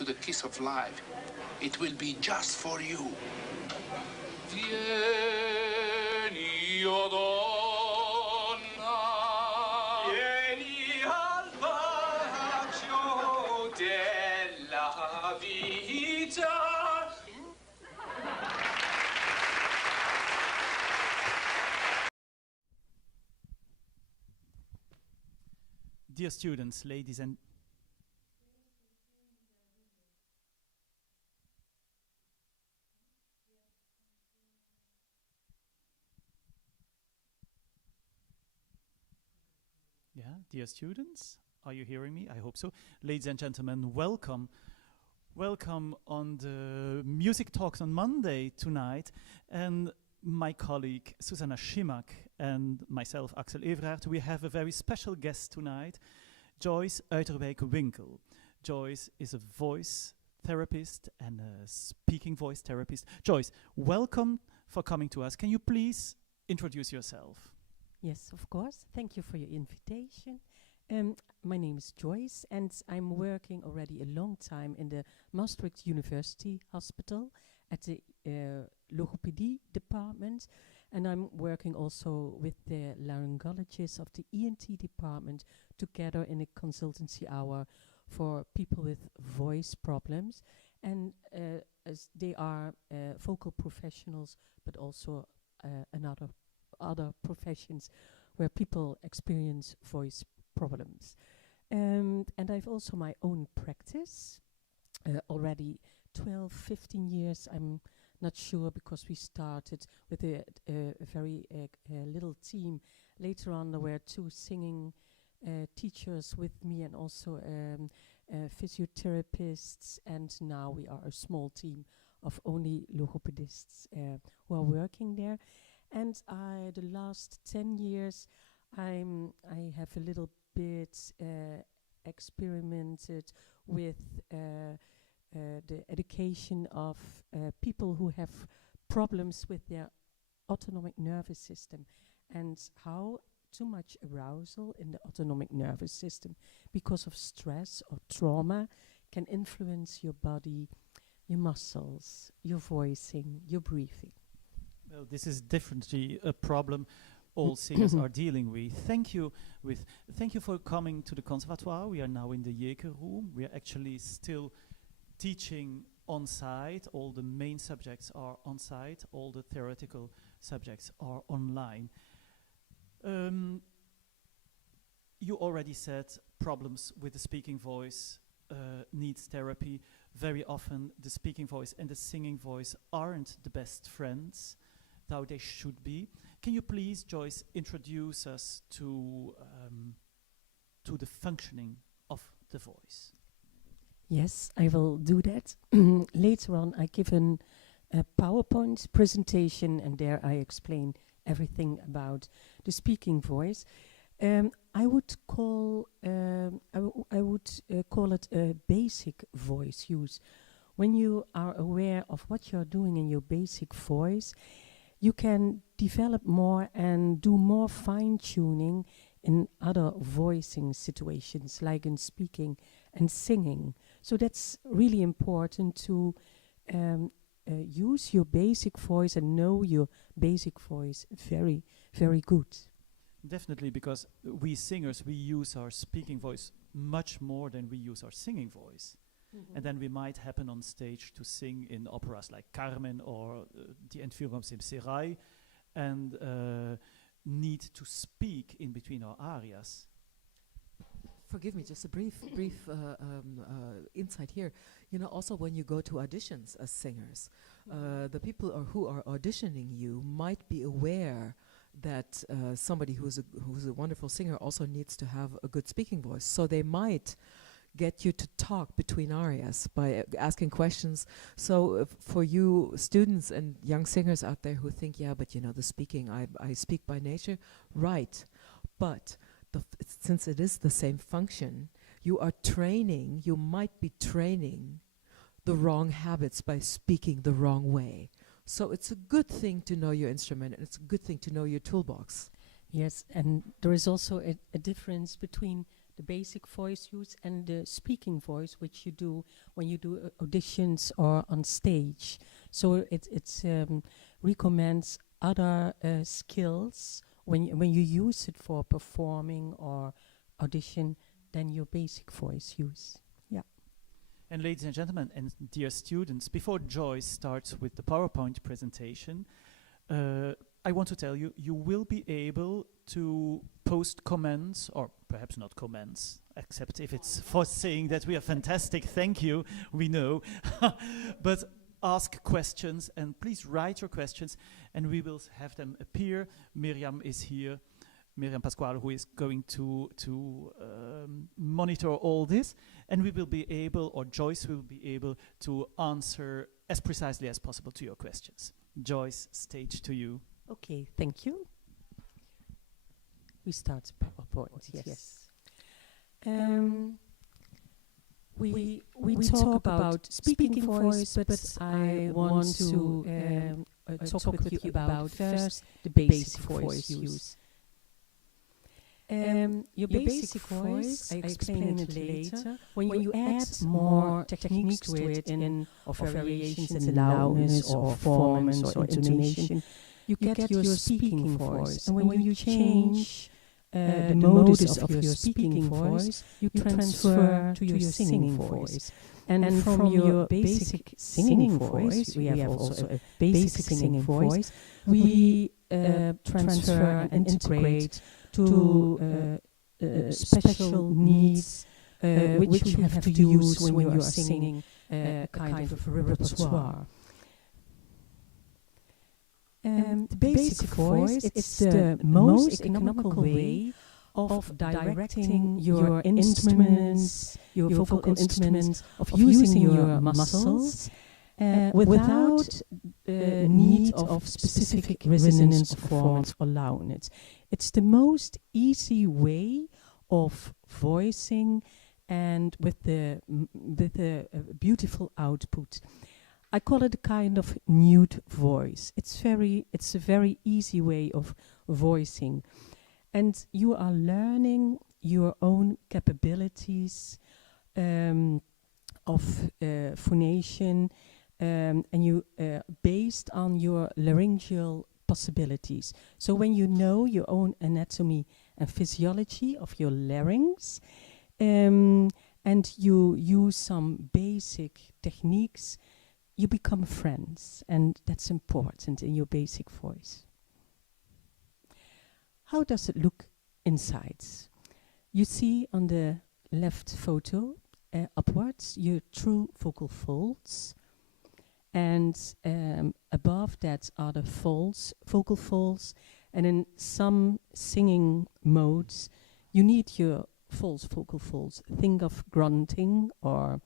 to the kiss of life. It will be just for you. Vieni, o donna, vieni al bacio della vita. Dear students, ladies and dear students, are you hearing me? I hope so. Ladies and gentlemen, welcome. Welcome on the Music Talks on Monday tonight. And my colleague Susanna Schimak and myself, Axel Everard, we have a very special guest tonight, Joyce Uiterwijk Winkel. Joyce is a voice therapist and a speaking voice therapist. Joyce, welcome for coming to us. Can you please introduce yourself? Yes, of course. Thank you for your invitation. My name is Joyce, and I'm working already a long time in the Maastricht University Hospital at the logopedie department, and I'm working also with the laryngologists of the ENT department together in a consultancy hour for people with voice problems, and as they are vocal professionals, but also other professions where people experience voice problems. And I've also my own practice, already 12, 15 years, I'm not sure, because we started with a very little team. Later on there were 2 singing teachers with me, and also physiotherapists, and now we are a small team of only logopedists who are working there. And the last 10 years, I have a little bit experimented with the education of people who have problems with their autonomic nervous system, and how too much arousal in the autonomic nervous system because of stress or trauma can influence your body, your muscles, your voicing, your breathing. Well, this is definitely a problem all singers are dealing with. Thank you for coming to the conservatoire. We are now in the Jäger room. We are actually still teaching on site. All the main subjects are on site. All the theoretical subjects are online. You already said problems with the speaking voice needs therapy. Very often the speaking voice and the singing voice aren't the best friends, though they should be. Can you please, Joyce, introduce us to the functioning of the voice? Yes, I will do that. Later on, I give a PowerPoint presentation, and there I explain everything about the speaking voice. I would call it a basic voice use. When you are aware of what you're doing in your basic voice, you can develop more and do more fine-tuning in other voicing situations, like in speaking and singing. So that's really important to use your basic voice and know your basic voice very, very good. Definitely, because we singers, we use our speaking voice much more than we use our singing voice. Mm-hmm. And then we might happen on stage to sing in operas like Carmen or Die Entführung im Serai, and need to speak in between our arias. Forgive me, just a brief insight here. You know, also when you go to auditions as singers, the people who are auditioning you might be aware that somebody who's a wonderful singer also needs to have a good speaking voice. So they might get you to talk between arias by asking questions. So for you students and young singers out there who think, yeah, but you know, the speaking, I speak by nature, right. But since it is the same function, you might be training the wrong habits by speaking the wrong way. So it's a good thing to know your instrument, and it's a good thing to know your toolbox. Yes, and there is also a difference between the basic voice use, and the speaking voice, which you do when you do auditions or on stage. So it recommends other skills when you use it for performing or audition than your basic voice use. Yeah. And ladies and gentlemen, and dear students, before Joyce starts with the PowerPoint presentation, I want to tell you, you will be able to post comments, or perhaps not comments, except if it's for saying that we are fantastic, thank you, we know, but ask questions, and please write your questions, and we will have them appear. Miriam is here, Miriam Pasquale, who is going to monitor all this, and we will be able, or Joyce will be able to answer as precisely as possible to your questions. Joyce, stage to you. Okay, thank you. We start PowerPoint, yes. We talk about speaking voice, but I want to talk with you about first the basic voice use. Your basic voice, I explain it later. When you add more techniques to it, or variations in loudness or performance or intonation, you get your speaking voice. And when you change the modus of your speaking voice, you transfer to your singing voice. And from your basic singing voice, we have also a basic singing voice, we transfer and integrate to special needs which you have to use when you are singing a kind of repertoire. The basic voice, it's the most economical way of directing your instruments, your vocal instruments, of using your muscles without the need of specific resonance, performance or loudness. It's the most easy way of voicing, and with the beautiful output. I call it a kind of nude voice. It's a very easy way of voicing, and you are learning your own capabilities of phonation, and you based on your laryngeal possibilities. So when you know your own anatomy and physiology of your larynx, and you use some basic techniques, you become friends, and that's important in your basic voice. How does it look inside? You see on the left photo, upwards, your true vocal folds, and above that are the folds, vocal folds, and in some singing modes, you need your false vocal folds. Think of grunting or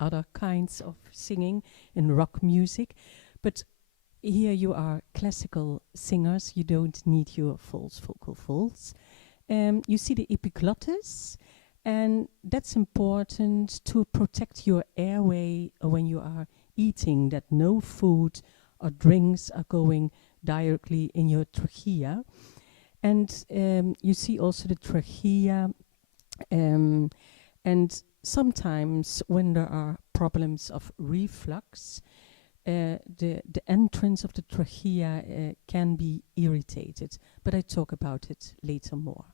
other kinds of singing in rock music, but here you are classical singers, you don't need your false vocal folds. You see the epiglottis, and that's important to protect your airway when you are eating, that no food or drinks are going directly in your trachea. And you see also the trachea, and sometimes when there are problems of reflux, the entrance of the trachea can be irritated, but I talk about it later more.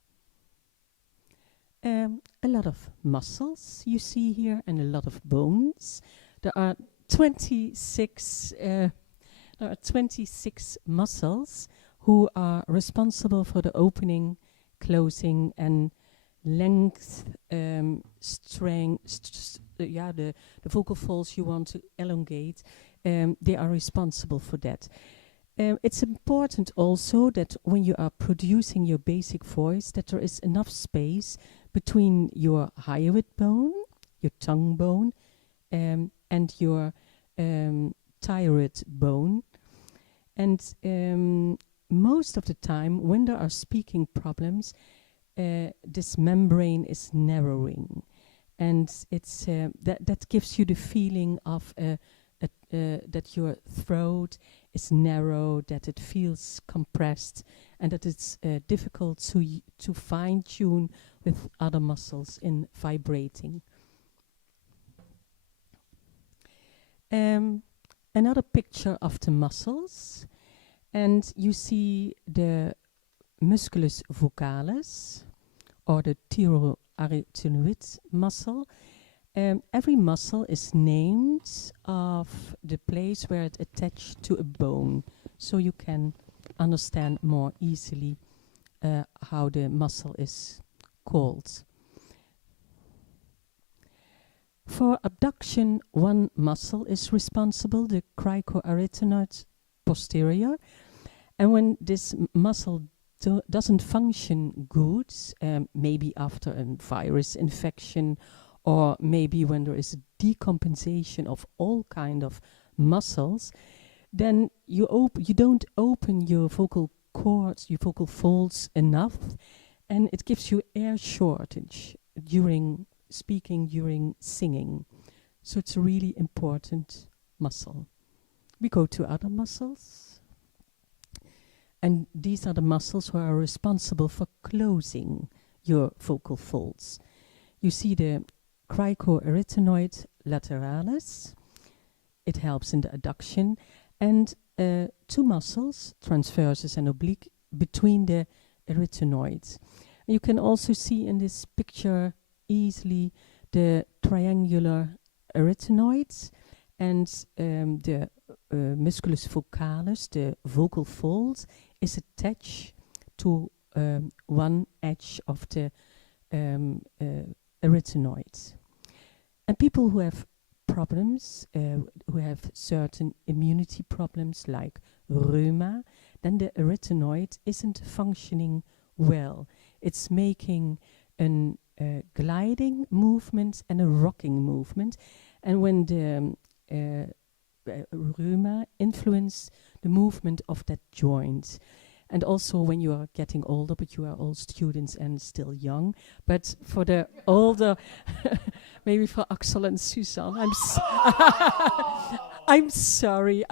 A lot of muscles you see here, and a lot of bones. There are 26 muscles who are responsible for the opening, closing, and length, strength, the vocal folds you want to elongate. They are responsible for that. It's important also that when you are producing your basic voice, that there is enough space between your hyoid bone, your tongue bone, and your thyroid bone. And most of the time, when there are speaking problems, this membrane is narrowing, and it's that gives you the feeling of that your throat is narrow, that it feels compressed, and that it's difficult to fine-tune with other muscles in vibrating. Another picture of the muscles, and you see the musculus vocalis, or the thyroarytenoid muscle. Every muscle is named of the place where it attached to a bone, so you can understand more easily how the muscle is called. For abduction, one muscle is responsible, the cricoarytenoid posterior, and when this muscle doesn't function good, maybe after a virus infection, or maybe when there is a decompensation of all kind of muscles, then you don't open your vocal cords, your vocal folds enough, and it gives you air shortage during speaking, during singing. So it's a really important muscle. We go to other muscles, and these are the muscles who are responsible for closing your vocal folds. You see the cricoarytenoid lateralis. It helps in the adduction, and two muscles, transversus and oblique, between the arytenoids. You can also see in this picture easily the triangular arytenoids and the musculus vocalis, the vocal folds, is attached to one edge of the arytenoids. And people who have problems, who have certain immunity problems like reuma, then the arytenoid isn't functioning well. It's making a gliding movement and a rocking movement. And when the reuma influence the movement of that joint, and also when you are getting older, but you are all students and still young, but for the older, maybe for Axel and Suzanne, I'm sorry,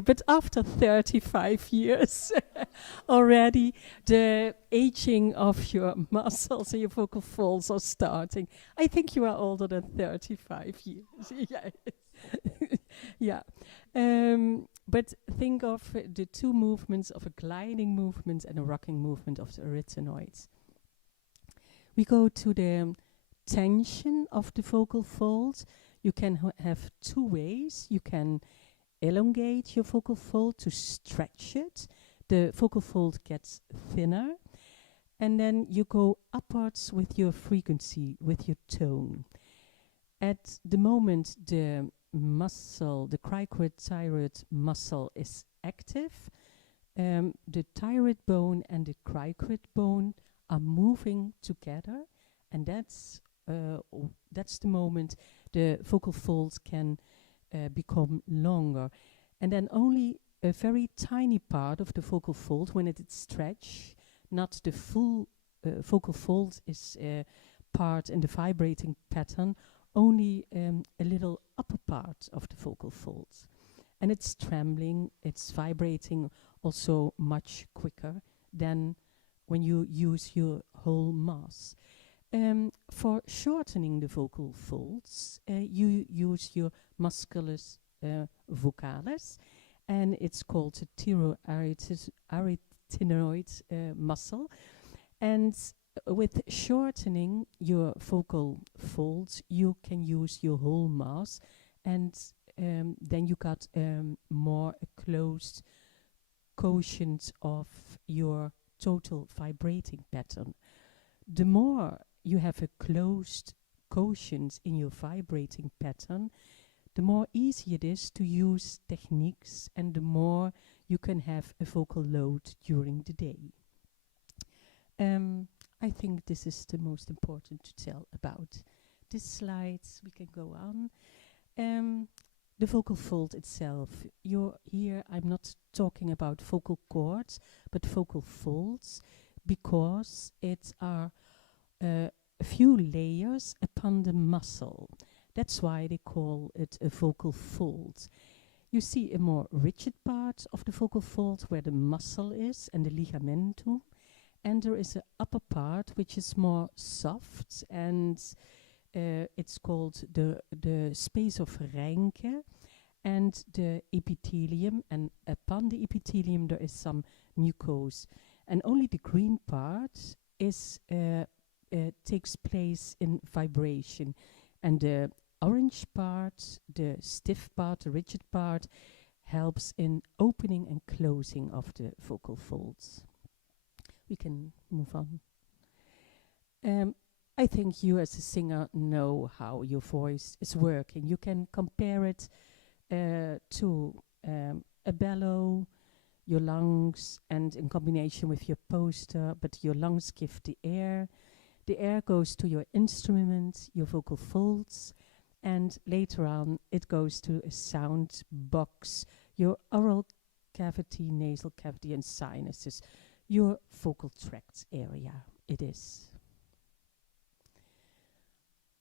but after 35 years already, the aging of your muscles and your vocal folds are starting. I think you are older than 35 years. Yeah. But think of the two movements of a gliding movement and a rocking movement of the arytenoids. We go to the tension of the vocal folds. You can have two ways. You can elongate your vocal fold to stretch it. The vocal fold gets thinner. And then you go upwards with your frequency, with your tone. At the moment the muscle, the cricoid-thyroid muscle is active, the thyroid bone and the cricoid bone are moving together, and that's the moment the vocal folds can become longer. And then only a very tiny part of the vocal fold, when it is stretched, not the full vocal fold is part in the vibrating pattern, only a little upper part of the vocal folds. And it's trembling, it's vibrating also much quicker than when you use your whole mass. For shortening the vocal folds, you use your musculus vocalis, and it's called the thyroarytenoid muscle. And with shortening your vocal folds, you can use your whole mass, and then you got more a closed quotient of your total vibrating pattern. The more you have a closed quotient in your vibrating pattern, the more easy it is to use techniques, and the more you can have a vocal load during the day. I think this is the most important to tell about. This slide, we can go on. The vocal fold itself. Here I'm not talking about vocal cords, but vocal folds, because it are a few layers upon the muscle. That's why they call it a vocal fold. You see a more rigid part of the vocal fold where the muscle is and the ligamentum. And there is an upper part which is more soft, and it's called the space of Reinke and the epithelium. And upon the epithelium there is some mucose. And only the green part is takes place in vibration. And the orange part, the stiff part, the rigid part, helps in opening and closing of the vocal folds. We can move on. I think you as a singer know how your voice is working. You can compare it to a bellow, your lungs, and in combination with your poster, but your lungs give the air. The air goes to your instrument, your vocal folds, and later on it goes to a sound box, your oral cavity, nasal cavity, and sinuses, your vocal tract area. It is.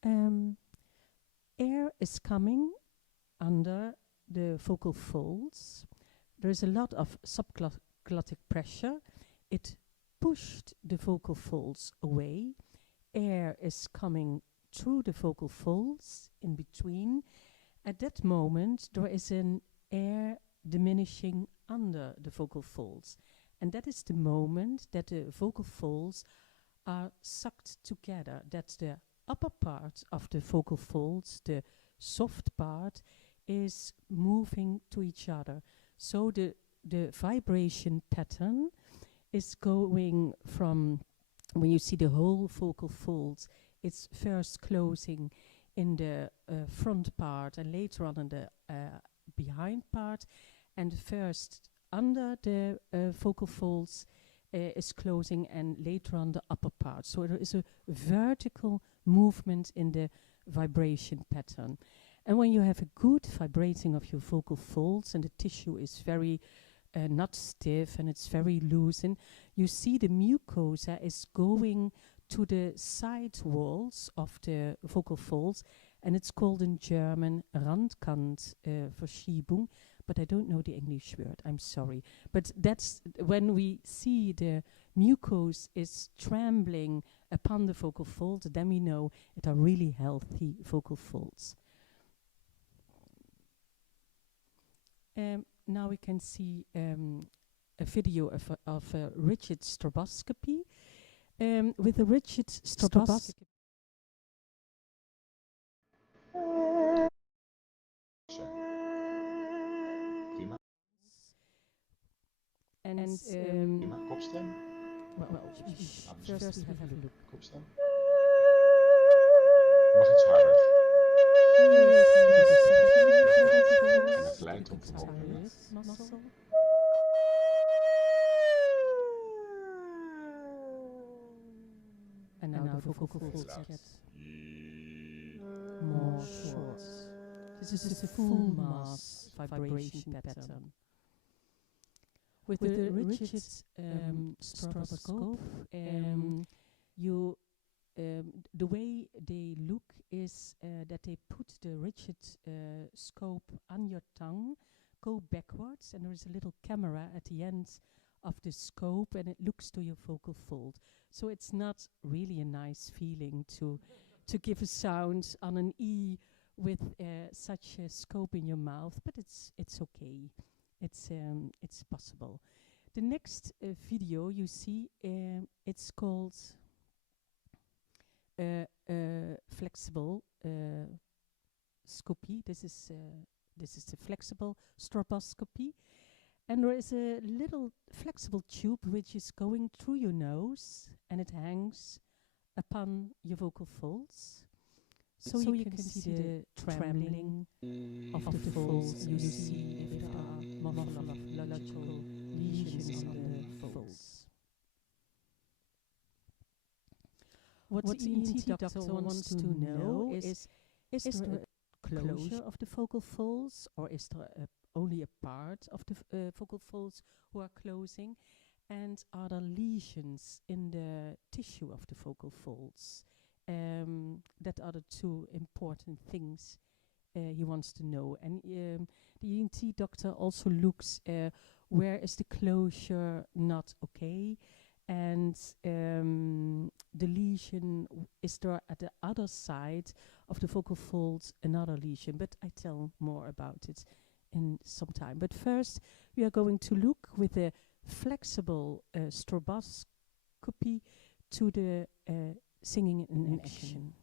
Air is coming under the vocal folds. There is a lot of subglottic pressure. It pushed the vocal folds away. Air is coming through the vocal folds in between. At that moment, there is an air diminishing under the vocal folds. And that is the moment that the vocal folds are sucked together. That's the upper part of the vocal folds, the soft part, is moving to each other. So the vibration pattern is going from, when you see the whole vocal folds, it's first closing in the front part and later on in the behind part, and first under the vocal folds is closing and later on the upper part. So there is a vertical movement in the vibration pattern. And when you have a good vibrating of your vocal folds and the tissue is very not stiff and it's very loosened, you see the mucosa is going to the side walls of the vocal folds, and it's called in German Randkantverschiebung, but I don't know the English word, I'm sorry. But that's when we see the mucose is trembling upon the vocal folds, then we know it are really healthy vocal folds. Now we can see a video of a rigid stroboscopy. With a rigid stroboscopy. Prima. And Prima. Kopstem. first we have a look. Kopstem. Mag iets harder. En het leidt om verhogen. And now the vocal folds get more short. This is a full mass vibration pattern. With the rigid stroboscope, the way they look is that they put the rigid scope on your tongue, go backwards, and there is a little camera at the end of the scope, and it looks to your vocal fold. So it's not really a nice feeling to give a sound on an E with such a scope in your mouth, but it's okay. It's possible. The next video you see, it's called flexible scopy. This is the flexible stroboscopy. And there is a little flexible tube which is going through your nose, and it hangs upon your vocal folds. So you can see the trembling of the folds. You see if there are morphological lesions on the folds. What the ENT doctor wants to know is there a closure of the vocal folds, or is there only a part of the vocal folds who are closing, and are there lesions in the tissue of the vocal folds? That are the two important things he wants to know. And the ENT doctor also looks where is the closure not okay, and the lesion, is there at the other side of the vocal folds another lesion? But I tell more about it in some time. But first, we are going to look with a flexible stroboscopy to the singing in action.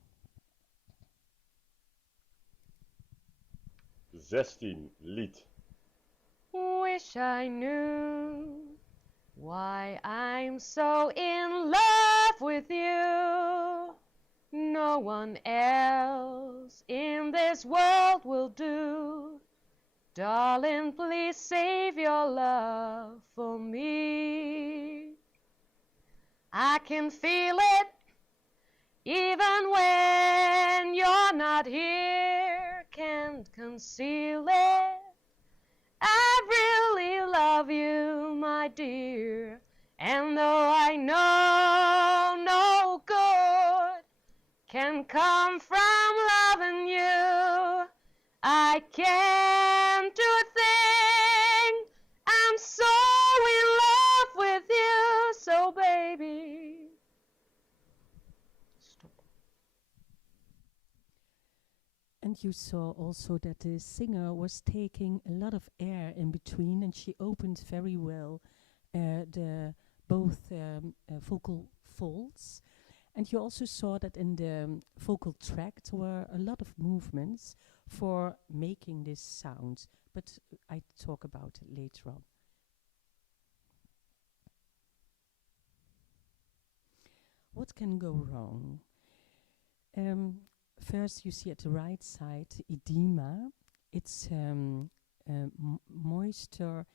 16 lied. Wish I knew why I'm so in love with you. No one else in this world will do. Darling, please save your love for me. I can feel it even when you're not here. Can't conceal it. I really love you, my dear. And though I know no good can come from loving you, I can't do a thing. I'm so in love with you. So baby, stop. And you saw also that the singer was taking a lot of air in between, and she opened very well the both vocal folds. And you also saw that in the vocal tract were a lot of movements for making this sound, but I talk about it later on. What can go wrong? First, you see at the right side edema. It's moisture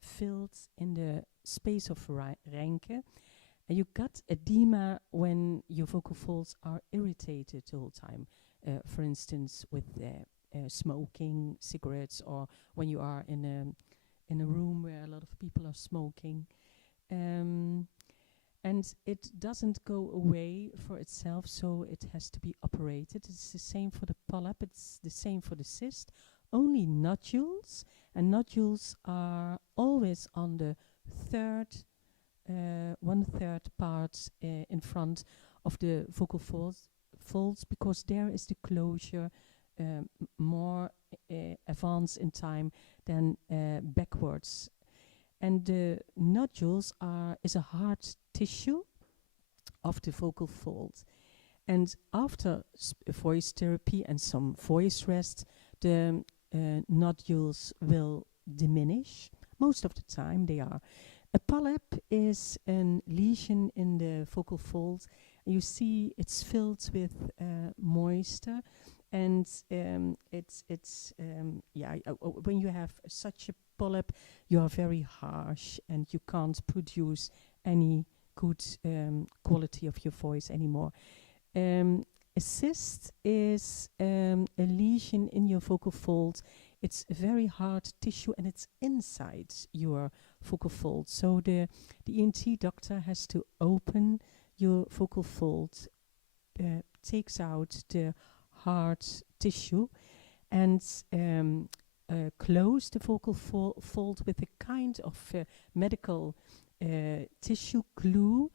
filled in the space of Reinke. And you got edema when your vocal folds are irritated the whole time. For instance, with smoking cigarettes, or when you are in a room where a lot of people are smoking. And it doesn't go away for itself, so it has to be operated. It's the same for the polyp, it's the same for the cyst. Only nodules, and nodules are always on the one-third part in front of the vocal folds, because there is the closure more advanced in time than backwards. And the nodules is a hard tissue of the vocal fold. And after voice therapy and some voice rest, the nodules will diminish. Most of the time they are. A polyp is a lesion in the vocal fold. You see it's filled with moisture, and when you have such a polyp, you are very harsh and you can't produce any good quality of your voice anymore. A cyst is a lesion in your vocal fold. It's a very hard tissue and it's inside your vocal fold. So the ENT doctor has to open your vocal fold, takes out the hard tissue, and close the vocal fold with a kind of medical tissue glue.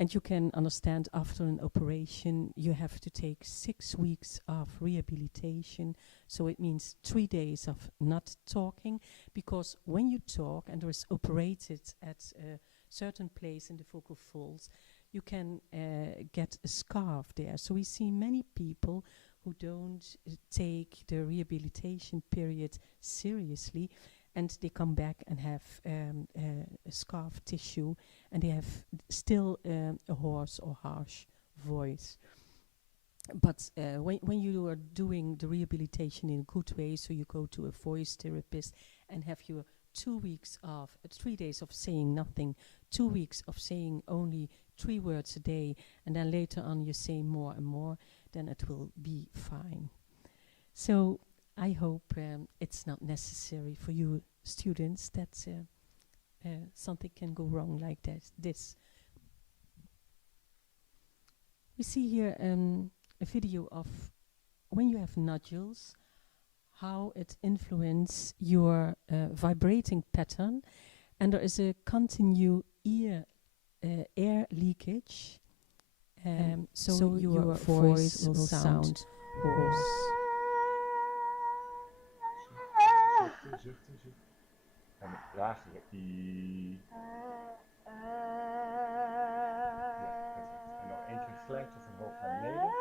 And you can understand after an operation you have to take 6 weeks of rehabilitation. So it means 3 days of not talking, because when you talk and there is operated at a certain place in the vocal folds, you can get a scarf there. So we see many people who don't take the rehabilitation period seriously, and they come back and have a scarf tissue, and they have still a hoarse or harsh voice. But when you are doing the rehabilitation in a good way, so you go to a voice therapist and have your 2 weeks of 3 days of saying nothing, 2 weeks of saying only 3 words a day, and then later on you say more and more, then it will be fine. So I hope it's not necessary for you students that something can go wrong like this. We see here a video of when you have nodules, how it influences your vibrating pattern, and there is a continued air leakage, so your voice will sound hoarse. Zuchten, zuchten, zuchten. En het lagere I. Ja, perfect. En nog één keer gelijk of omhoog naar beneden.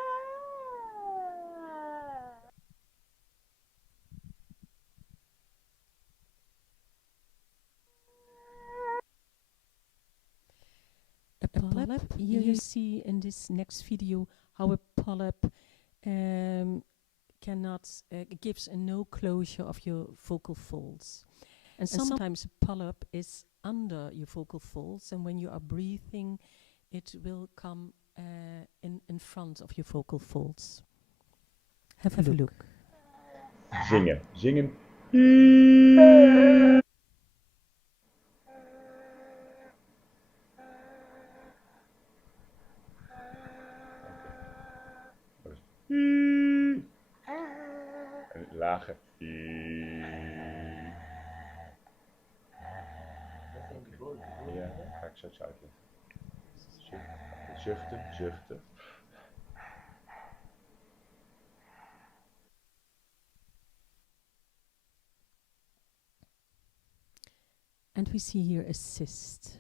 A polyp, you see in this next video how a polyp cannot gives a no closure of your vocal folds, and sometimes a polyp is under your vocal folds, and when you are breathing it will come in front of your vocal folds. Have a look. Zingen. Zingen. En het lage I. Ja, ga ik zo uitleggen. Zuchten, zuchten. And we see here a cyst.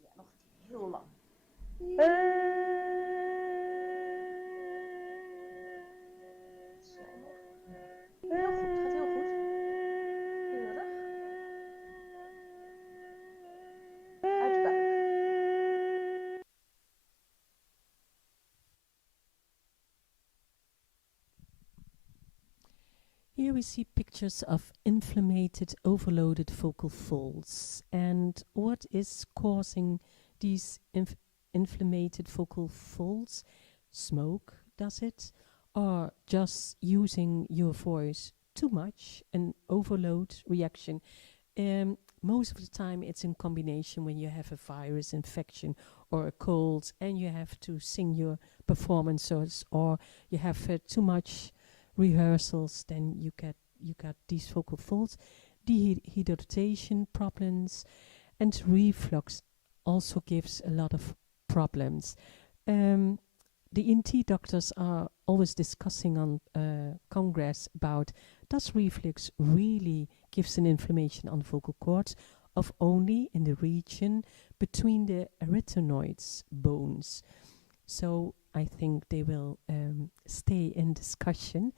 Ja, nog heel lang. Zo nog. Heel goed, gaat heel goed. Keurig. Uit de buik. Here we see pictures of inflamed, overloaded vocal folds. And what is causing these inflamed vocal folds? Smoke, does it? Or just using your voice too much, an overload reaction? Most of the time it's in combination when you have a virus infection or a cold and you have to sing your performances, or you have too much rehearsals, then you got these vocal folds. Dehydration problems, and reflux also gives a lot of problems. The ENT doctors are always discussing on Congress about, does reflux really gives an inflammation on the vocal cords, of only in the region between the arytenoids bones. So I think they will stay in discussion.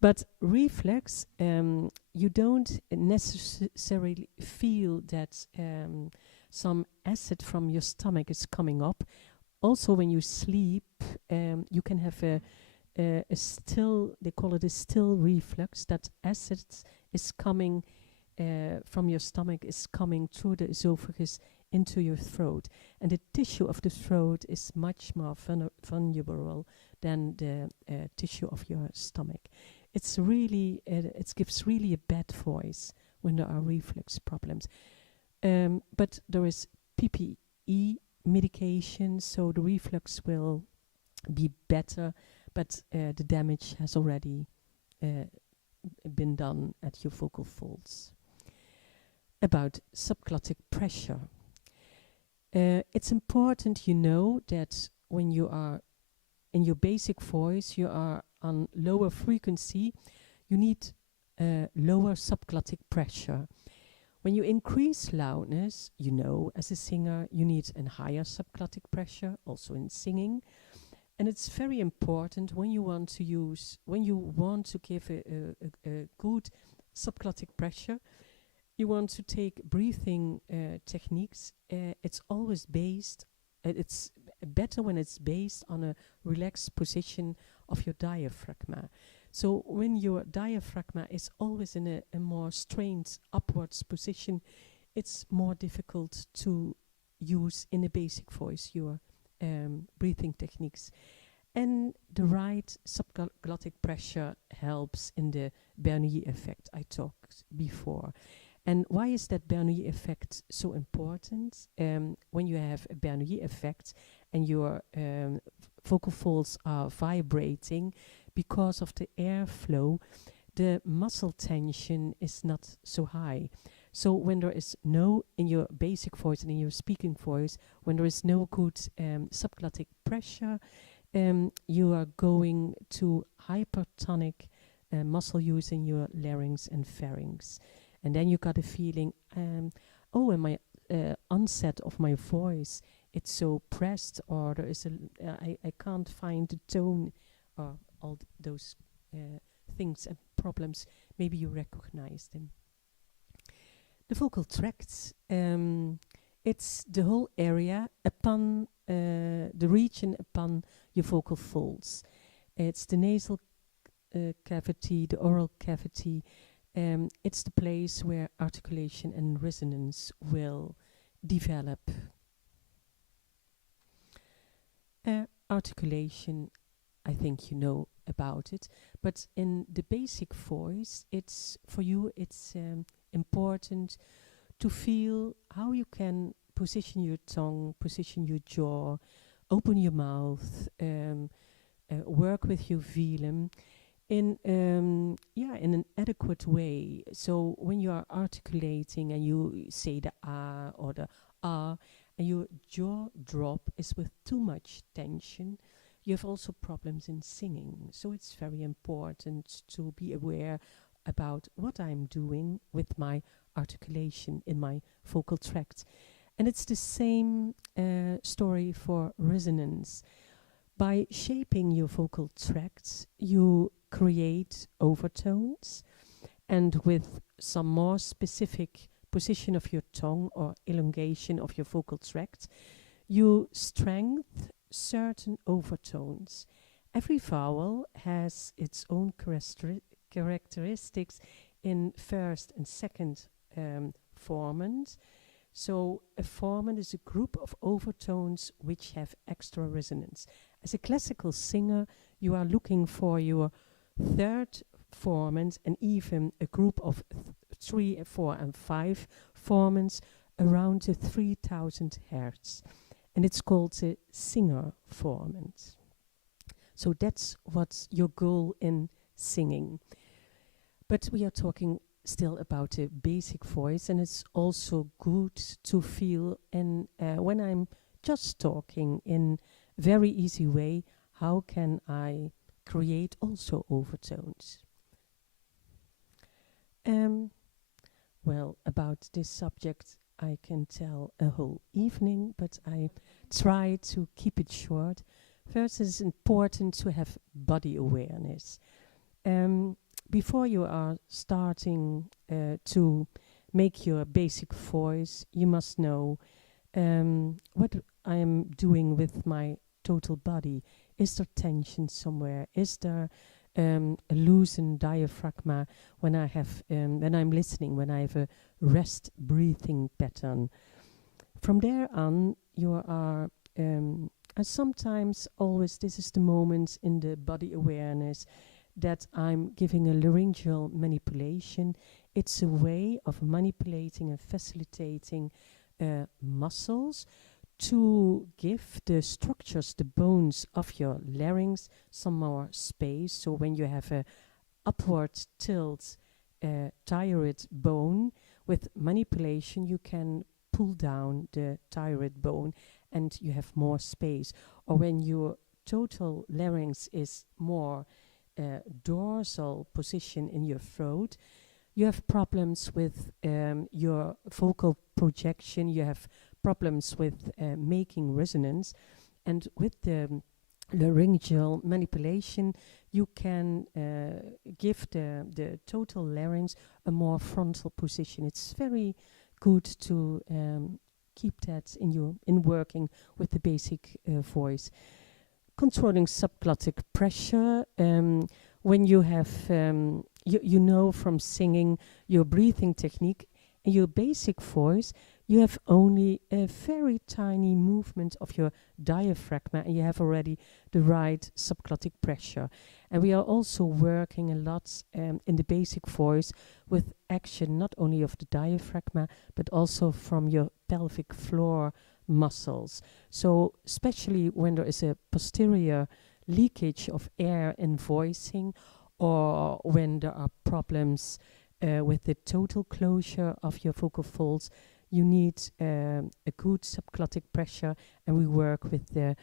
But reflux, you don't necessarily feel that some acid from your stomach is coming up. Also, when you sleep, you can have a still, they call it a still reflux, that acid is coming from your stomach, is coming through the esophagus into your throat, and the tissue of the throat is much more vulnerable than the tissue of your stomach. It's really, it gives really a bad voice when there are reflux problems. But there is PPE medication, so the reflux will be better, but the damage has already been done at your vocal folds. About subglottic pressure. It's important, you know, that when you are in your basic voice, you are on lower frequency, you need lower subglottic pressure. When you increase loudness, you know, as a singer, you need a higher subglottic pressure, also in singing. And it's very important when you want to use, when you want to give a good subglottic pressure, you want to take breathing techniques. It's always based, it's better when it's based on a relaxed position of your diaphragm. So when your diaphragm is always in a more strained upwards position, it's more difficult to use in a basic voice your breathing techniques. And the right subglottic pressure helps in the Bernoulli effect I talked before. And why is that Bernoulli effect so important? When you have a Bernoulli effect and your vocal folds are vibrating because of the airflow, the muscle tension is not so high. So when there is no, in your basic voice and in your speaking voice, when there is no good subglottic pressure, you are going to hypertonic muscle use in your larynx and pharynx. And then you got a feeling, and my onset of my voice, it's so pressed, or there is I can't find the tone, or all those things and problems. Maybe you recognize them. The vocal tracts, it's the whole area upon the region upon your vocal folds. It's the nasal cavity, the oral cavity. It's the place where articulation and resonance will develop. Articulation, I think you know about it, but in the basic voice, it's for you, it's important to feel how you can position your tongue, position your jaw, open your mouth, work with your velum in an adequate way. So when you are articulating and you say the ah or the ah, and your jaw drop is with too much tension, you have also problems in singing. So it's very important to be aware about what I'm doing with my articulation in my vocal tract. And it's the same story for resonance. By shaping your vocal tracts, you create overtones, and with some more specific position of your tongue or elongation of your vocal tract, you strengthen certain overtones. Every vowel has its own characteristics in first and second formant. So a formant is a group of overtones which have extra resonance. As a classical singer, you are looking for your third formant and even a group of 3, 4, and 5 formants around the 3000 hertz. And it's called the singer formant. So that's what's your goal in singing. But we are talking still about the basic voice, and it's also good to feel, and when I'm just talking in very easy way, how can I create also overtones? Well, about this subject I can tell a whole evening, but I try to keep it short. First, it's important to have body awareness. Before you are starting to make your basic voice, you must know what I am doing with my total body. Is there tension somewhere? Is there a loosened diaphragm when I have when I'm listening, when I have a rest breathing pattern? From there on, you are and sometimes always this is the moment in the body awareness that I'm giving a laryngeal manipulation. It's a way of manipulating and facilitating muscles to give the structures, the bones of your larynx some more space. So when you have a upward tilt thyroid bone, with manipulation you can pull down the thyroid bone and you have more space. Or when your total larynx is more dorsal position in your throat, you have problems with your vocal projection, you have problems with making resonance. And with the laryngeal manipulation, you can give the total larynx a more frontal position. It's very good to keep that in working with the basic voice. Controlling subglottic pressure, when you have, you know from singing your breathing technique, in your basic voice, you have only a very tiny movement of your diaphragm and you have already the right subglottic pressure. And we are also working a lot in the basic voice with action not only of the diaphragm but also from your pelvic floor muscles. So especially when there is a posterior leakage of air in voicing, or when there are problems with the total closure of your vocal folds, you need a good subglottic pressure, and we work with the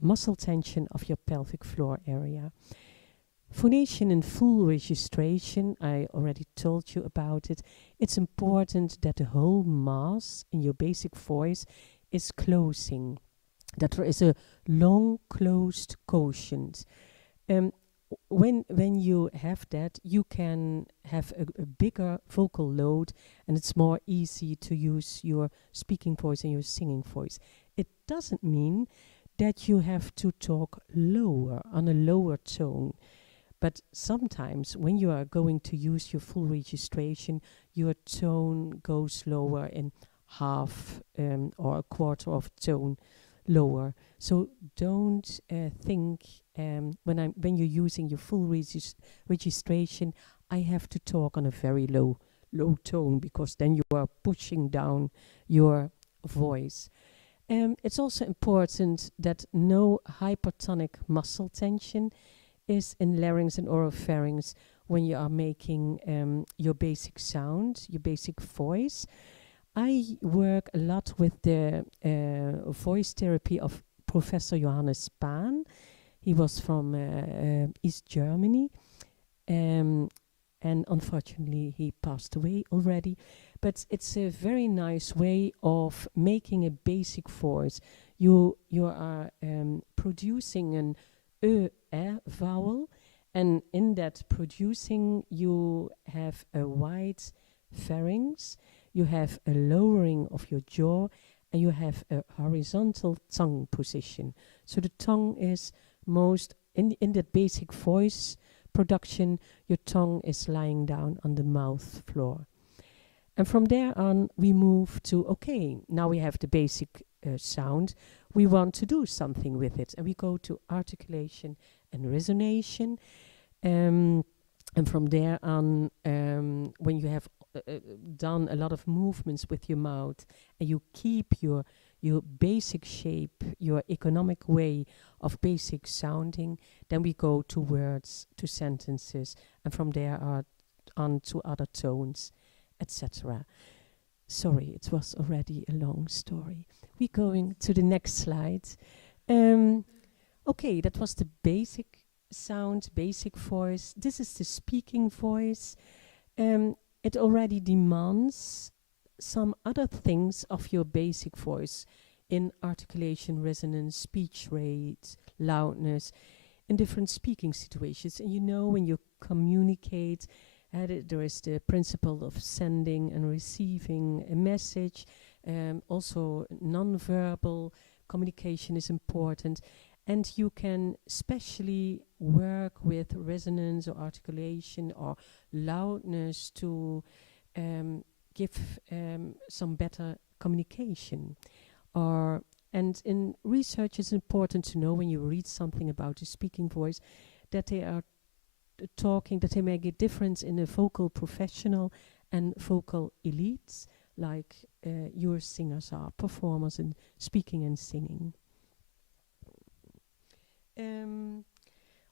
muscle tension of your pelvic floor area. Phonation in full registration, I already told you about it. It's important that the whole mass in your basic voice is closing, that there is a long closed quotient. When you have that, you can have a bigger vocal load, and it's more easy to use your speaking voice and your singing voice. It doesn't mean that you have to talk lower, on a lower tone. But sometimes when you are going to use your full registration, your tone goes lower in half or a quarter of tone lower. So don't think when you're using your full registration, I have to talk on a very low tone, because then you are pushing down your voice. It's also important that no hypertonic muscle tension is in larynx and oropharynx when you are making your basic sound, your basic voice. I work a lot with the voice therapy of Professor Johannes Spahn. He was from East Germany, and unfortunately he passed away already. But it's a very nice way of making a basic voice. You are producing an vowel, and in that producing you have a wide pharynx, you have a lowering of your jaw, and you have a horizontal tongue position. So the tongue is most, in that basic voice production, your tongue is lying down on the mouth floor. And from there on we move to, okay, now we have the basic sound, we want to do something with it, and we go to articulation and resonation. And from there on, when you have done a lot of movements with your mouth, and you keep your basic shape, your economic way of basic sounding, then we go to words, to sentences, and from there on to other tones, etc. Sorry, it was already a long story. We're going to the next slide. Okay, that was the basic sound, basic voice. This is the speaking voice. It already demands some other things of your basic voice in articulation, resonance, speech rate, loudness, in different speaking situations. And you know, when you communicate, there is the principle of sending and receiving a message. Also, non-verbal communication is important. And you can especially work with resonance or articulation or loudness to give some better communication. And in research, it's important to know when you read something about the speaking voice that they are talking, that they make a difference in a vocal professional and vocal elites, like your singers are, performers in speaking and singing.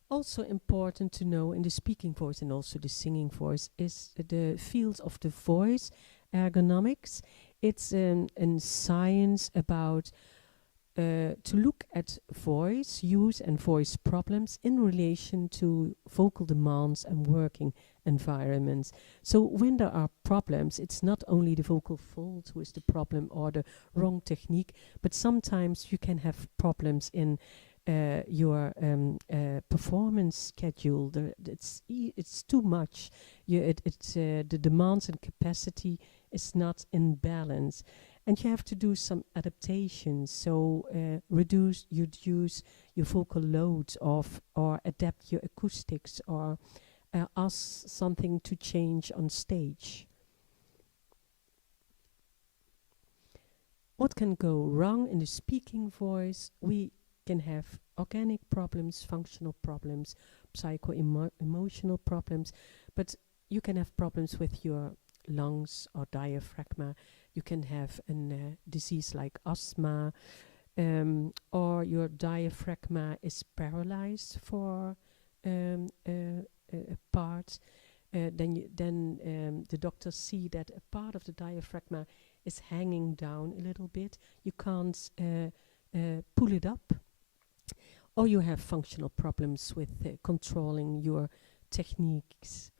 Also important to know in the speaking voice and also the singing voice is the fields of the voice, ergonomics. It's a science about to look at voice use and voice problems in relation to vocal demands and working environments. So when there are problems, it's not only the vocal fold who is the problem or the wrong technique, but sometimes you can have problems in your performance schedule. It's too much. The demands and capacity is not in balance, and you have to do some adaptations. So reduce your vocal loads or adapt your acoustics, or ask something to change on stage. What can go wrong in the speaking voice? We can have organic problems, functional problems, psycho-emotional problems, but you can have problems with your lungs or diaphragm. You can have a disease like asthma, or your diaphragm is paralyzed for a part. Then the doctors see that a part of the diaphragm is hanging down a little bit. You can't pull it up. Or you have functional problems with controlling your techniques.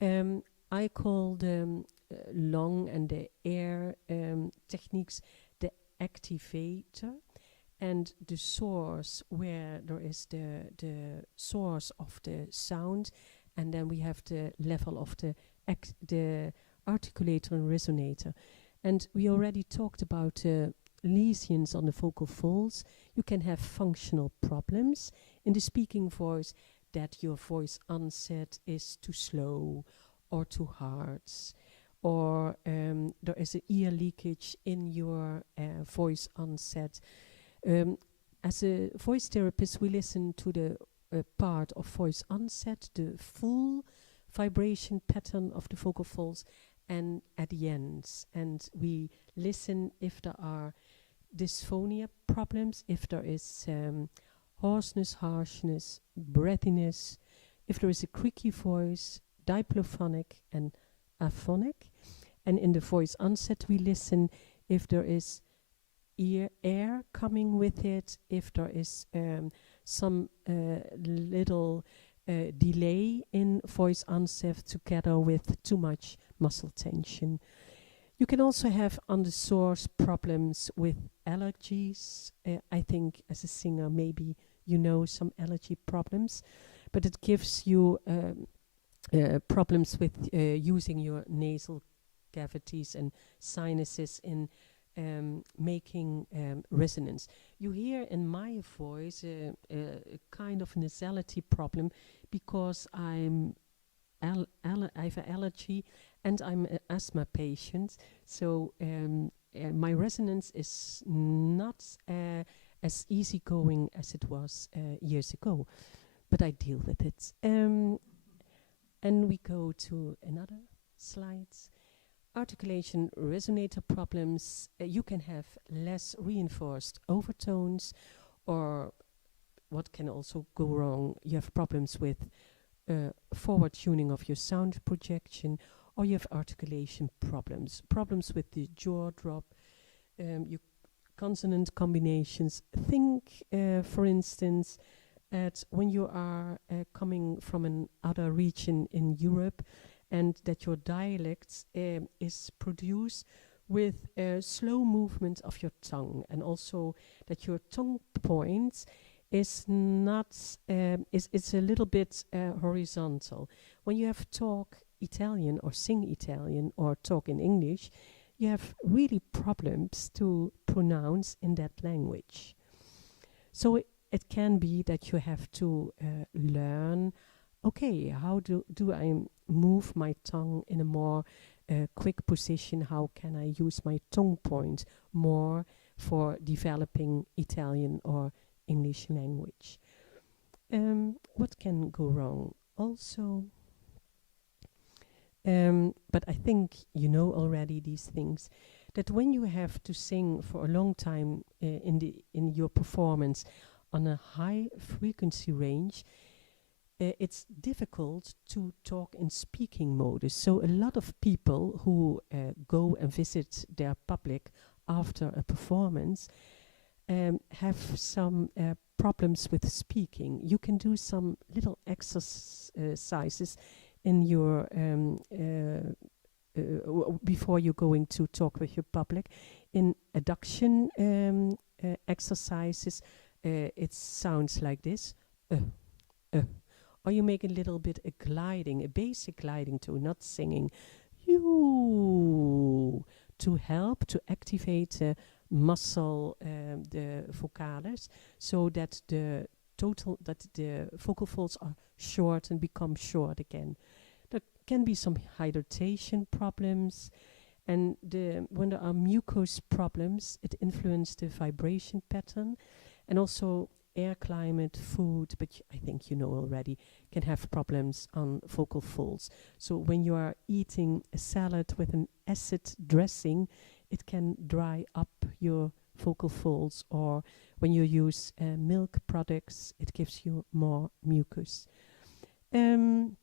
I call the lung and the air techniques the activator, and the source where there is the source of the sound, and then we have the level of the articulator and resonator. And we already talked about lesions on the vocal folds. You can have functional problems in the speaking voice, that your voice onset is too slow or too hard, or there is an ear leakage in your voice onset. As a voice therapist, we listen to the part of voice onset, the full vibration pattern of the vocal folds, and at the ends. And we listen if there are dysphonia problems, if there is hoarseness, harshness, breathiness, if there is a creaky voice, diphthonic and aphonic. And in the voice onset, we listen if there is air coming with it, if there is some little delay in voice onset together with too much muscle tension. You can also have on the source problems with allergies. I think as a singer maybe you know some allergy problems, but it gives you problems with using your nasal cavities and sinuses in making resonance. You hear in my voice a kind of nasality problem because I have an allergy and I'm an asthma patient, so my resonance is not as easygoing as it was years ago, but I deal with it. And we go to another slide. Articulation, resonator problems. You can have less reinforced overtones, or what can also go wrong, you have problems with forward tuning of your sound projection, or you have articulation problems with the jaw drop, your consonant combinations. Think, for instance, at when you are coming from another region in Europe, and that your dialect is produced with a slow movement of your tongue, and also that your tongue point is not it's a little bit horizontal. When you have talk Italian or sing Italian or talk in English, you have really problems to pronounce in that language. So it can be that you have to learn, okay, how do I move my tongue in a more quick position? How can I use my tongue point more for developing Italian or English language? What can go wrong also? But I think you know already these things, that when you have to sing for a long time in your performance on a high frequency range, it's difficult to talk in speaking modus. So a lot of people who go and visit their public after a performance have some problems with speaking. You can do some little exercises in your before you're going to talk with your public. In adduction exercises, it sounds like this. Or you make a little bit a gliding, a basic gliding tone, not singing. You, to help to activate the muscle, the vocales, so that the vocal folds are short and become short again. There can be some hydration problems, and when there are mucous problems, it influences the vibration pattern, and also air climate, food, but I think you know already, can have problems on vocal folds. So when you are eating a salad with an acid dressing, it can dry up your vocal folds, or when you use milk products, it gives you more mucus. And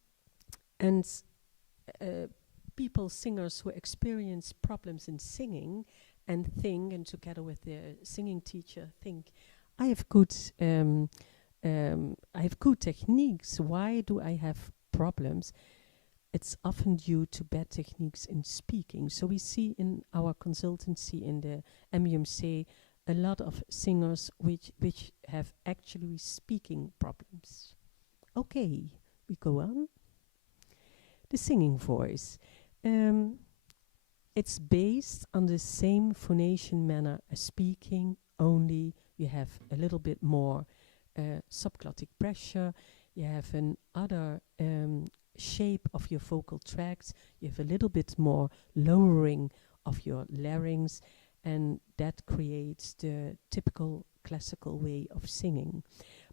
people, singers who experience problems in singing and think, and together with their singing teacher think, I have good techniques. Why do I have problems? It's often due to bad techniques in speaking. So we see in our consultancy in the MUMC a lot of singers which have actually speaking problems. Okay, we go on. The singing voice. It's based on the same phonation manner as speaking, only you have a little bit more subglottic pressure, you have an other shape of your vocal tracts, you have a little bit more lowering of your larynx, and that creates the typical classical way of singing.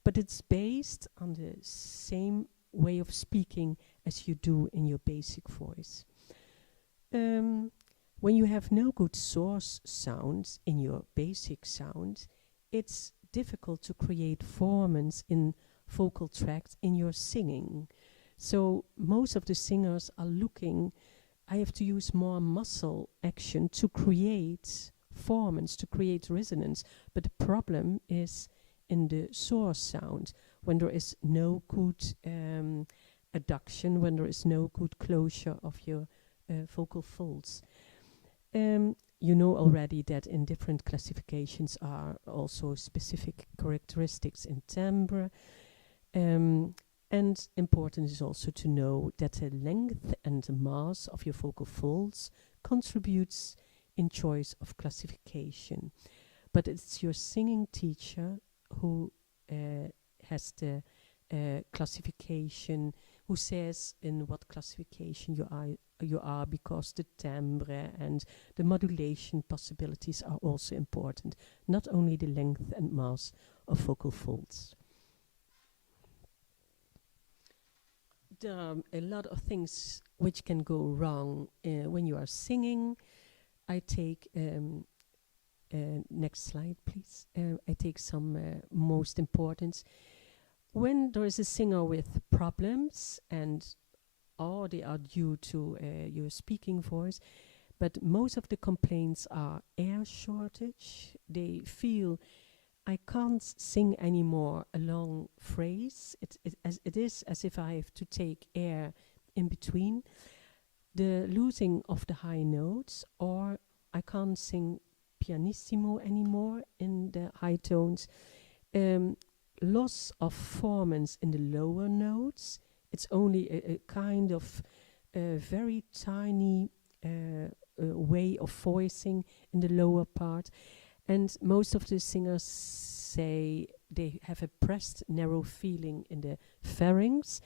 But it's based on the same way of speaking as you do in your basic voice. When you have no good source sounds in your basic sound, it's difficult to create formants in vocal tracts in your singing. So most of the singers are looking, I have to use more muscle action to create formants, to create resonance. But the problem is in the source sound, when there is no good adduction, when there is no good closure of your vocal folds. You know already that in different classifications are also specific characteristics in timbre. And important is also to know that the length and the mass of your vocal folds contributes in choice of classification. But it's your singing teacher who has the classification, who says in what classification you are, because the timbre and the modulation possibilities are also important, not only the length and mass of vocal folds. There are a lot of things which can go wrong when you are singing. I take next slide, please. I take some most important. When there is a singer with problems, and or they are due to your speaking voice, but most of the complaints are air shortage. They feel, I can't sing anymore a long phrase. It is as if I have to take air in between. The losing of the high notes, or I can't sing pianissimo anymore in the high tones. Loss of formants in the lower notes. It's only a kind of very tiny way of voicing in the lower part. And most of the singers say they have a pressed, narrow feeling in the pharynx.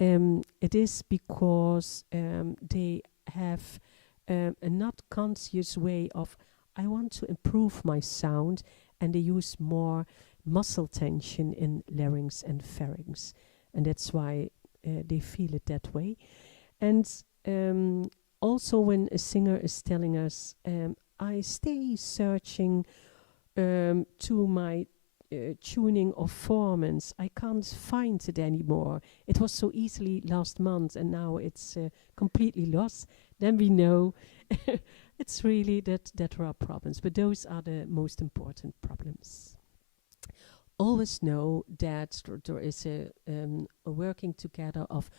It is because they have a not conscious way of, I want to improve my sound, and they use more muscle tension in larynx and pharynx. And that's why they feel it that way. And also when a singer is telling us, I stay searching to my tuning of formants. I can't find it anymore. It was so easily last month and now it's completely lost. Then we know it's really that there are problems. But those are the most important problems. Always know that there is a working together of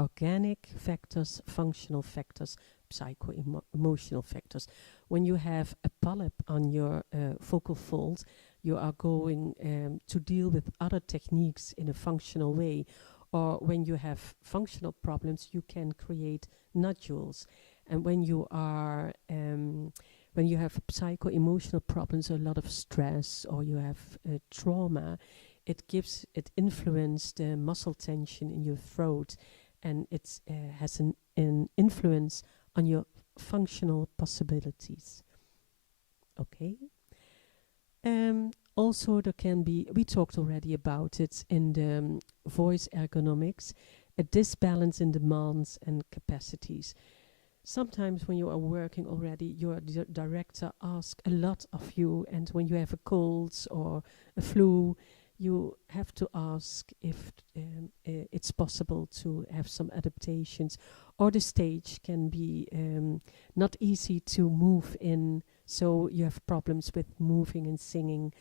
organic factors, functional factors, psycho-emotional factors. When you have a polyp on your vocal fold, you are going to deal with other techniques in a functional way. Or when you have functional problems, you can create nodules. And when you are when you have psycho-emotional problems, a lot of stress, or you have trauma, it influences the muscle tension in your throat, and it has an influence on your functional possibilities. Okay. Also, there can be, we talked already about it in the voice ergonomics, a disbalance in demands and capacities. Sometimes when you are working already, your director asks a lot of you, and when you have a cold or a flu, you have to ask if it's possible to have some adaptations, or the stage can be not easy to move in, so you have problems with moving and singing,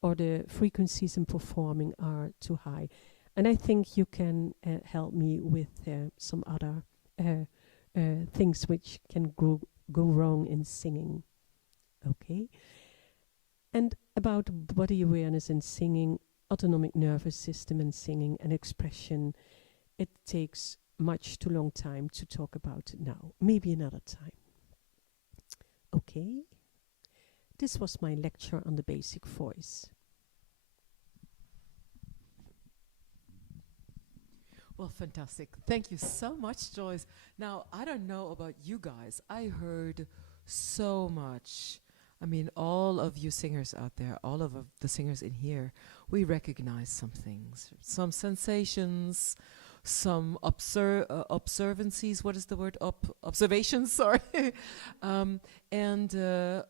or the frequencies in performing are too high. And I think you can help me with some other things which can go wrong in singing. Okay. And about body awareness in singing, autonomic nervous system in singing and expression, it takes much too long time to talk about it now. Maybe another time. Okay. This was my lecture on the basic voice. Well, fantastic. Thank you so much, Joyce. Now, I don't know about you guys. I heard so much. I mean, all of you singers out there, all of the singers in here, we recognize some things, some sensations, some observancies. What is the word? Observations, sorry. And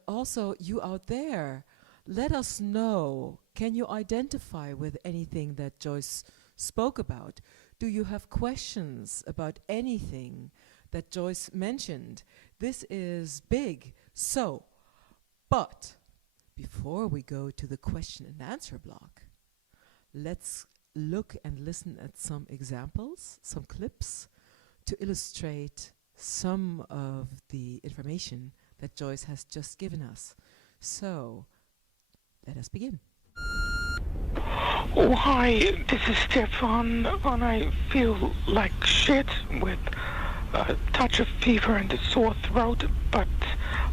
also, you out there, let us know. Can you identify with anything that Joyce spoke about? Do you have questions about anything that Joyce mentioned? This is big. So, but before we go to the question and answer block, let's look and listen at some examples, some clips, to illustrate some of the information that Joyce has just given us. So, let us begin. Oh, hi, this is Stefan, and I feel like shit with a touch of fever and a sore throat, but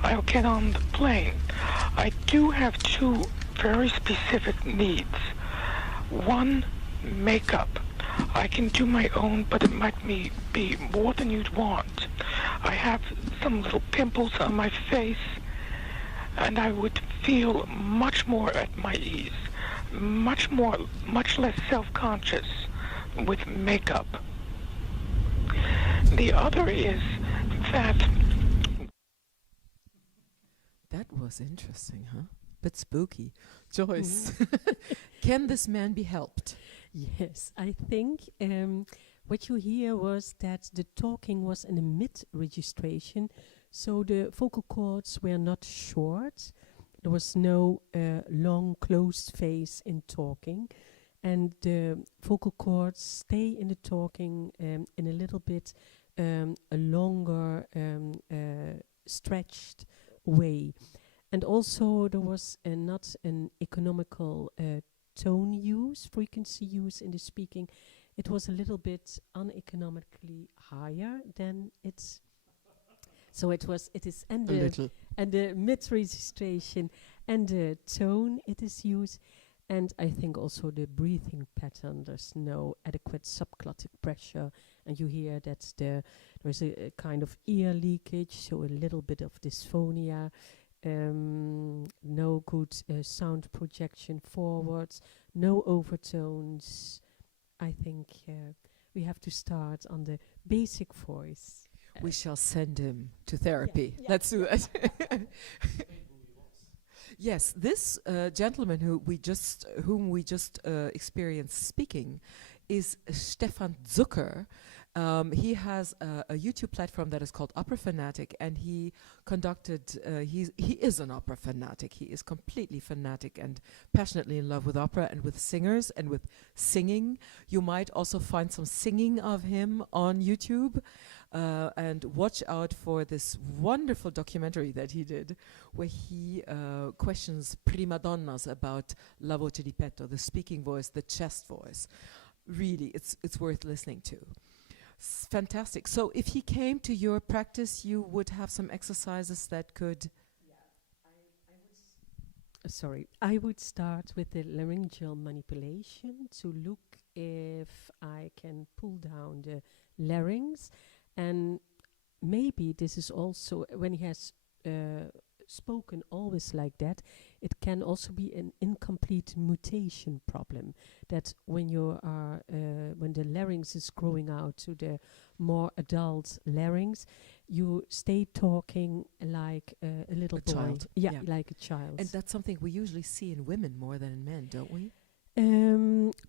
I'll get on the plane. I do have two very specific needs. One, makeup. I can do my own, but it might be more than you'd want. I have some little pimples on my face, and I would feel much more at my ease. Much less self-conscious with makeup. The other is that... That was interesting, huh? Bit spooky. Joyce, can this man be helped? Yes, I think what you hear was that the talking was in a mid-registration, so the vocal cords were not short. There was no long closed phase in talking, and the vocal cords stay in the talking in a little bit a longer stretched way. And also there was not an economical tone use, frequency use in the speaking. It was a little bit uneconomically higher than it's. So it is and the mid-registration and the tone it is used, and I think also the breathing pattern. There's no adequate subglottic pressure, and you hear that there's a kind of ear leakage, so a little bit of dysphonia. No good sound projection forwards, no overtones. I think we have to start on the basic voice. We shall send him to therapy. Yeah, Let's do that. Yes, this gentleman whom we just experienced speaking is Stefan Zucker. He has a YouTube platform that is called Opera Fanatic, and he conducted. He is an opera fanatic. He is completely fanatic and passionately in love with opera and with singers and with singing. You might also find some singing of him on YouTube. And watch out for this wonderful documentary that he did, where he questions prima donnas about la voce di petto, the speaking voice, the chest voice. Really, it's worth listening to. Fantastic. So if he came to your practice, you would have some exercises that could... I would start with the laryngeal manipulation to look if I can pull down the larynx. And maybe this is also when he has spoken always like that. It can also be an incomplete mutation problem. That when you are, when the larynx is growing out to the more adult larynx, you stay talking like a little boy. Child. Yeah, like a child. And that's something we usually see in women more than in men, don't we?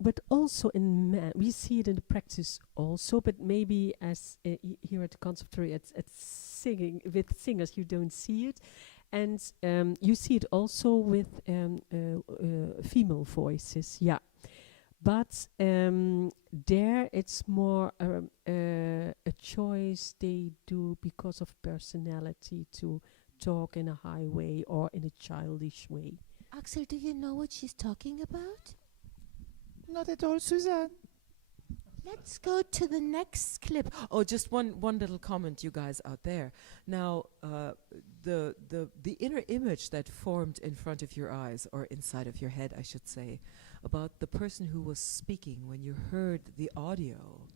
But also in men, we see it in the practice also, but maybe as here at the conservatory at singing, with singers, you don't see it. And you see it also with female voices, yeah. But there it's more a choice they do because of personality to talk in a high way or in a childish way. Axel, do you know what she's talking about? Not at all, Suzanne. Let's go to the next clip. Oh, just one little comment, you guys out there. Now, the inner image that formed in front of your eyes, or inside of your head, I should say, about the person who was speaking when you heard the audio.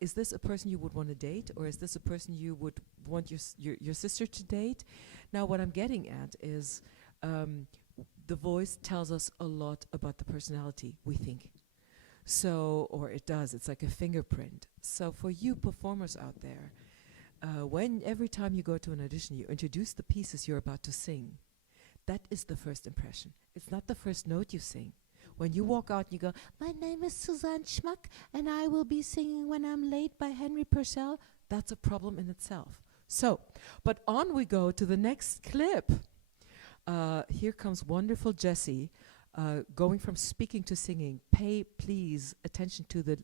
Is this a person you would want to date, or is this a person you would want your sister to date? Now, what I'm getting at is the voice tells us a lot about the personality, we think. So, or it does, it's like a fingerprint. So for you performers out there, every time you go to an audition, you introduce the pieces you're about to sing. That is the first impression. It's not the first note you sing. When you walk out and you go, my name is Suzanne Schmuck, and I will be singing When I'm Late by Henry Purcell. That's a problem in itself. So, but on we go to the next clip. Here comes wonderful Jessie, going from speaking to singing. Pay, please, attention to the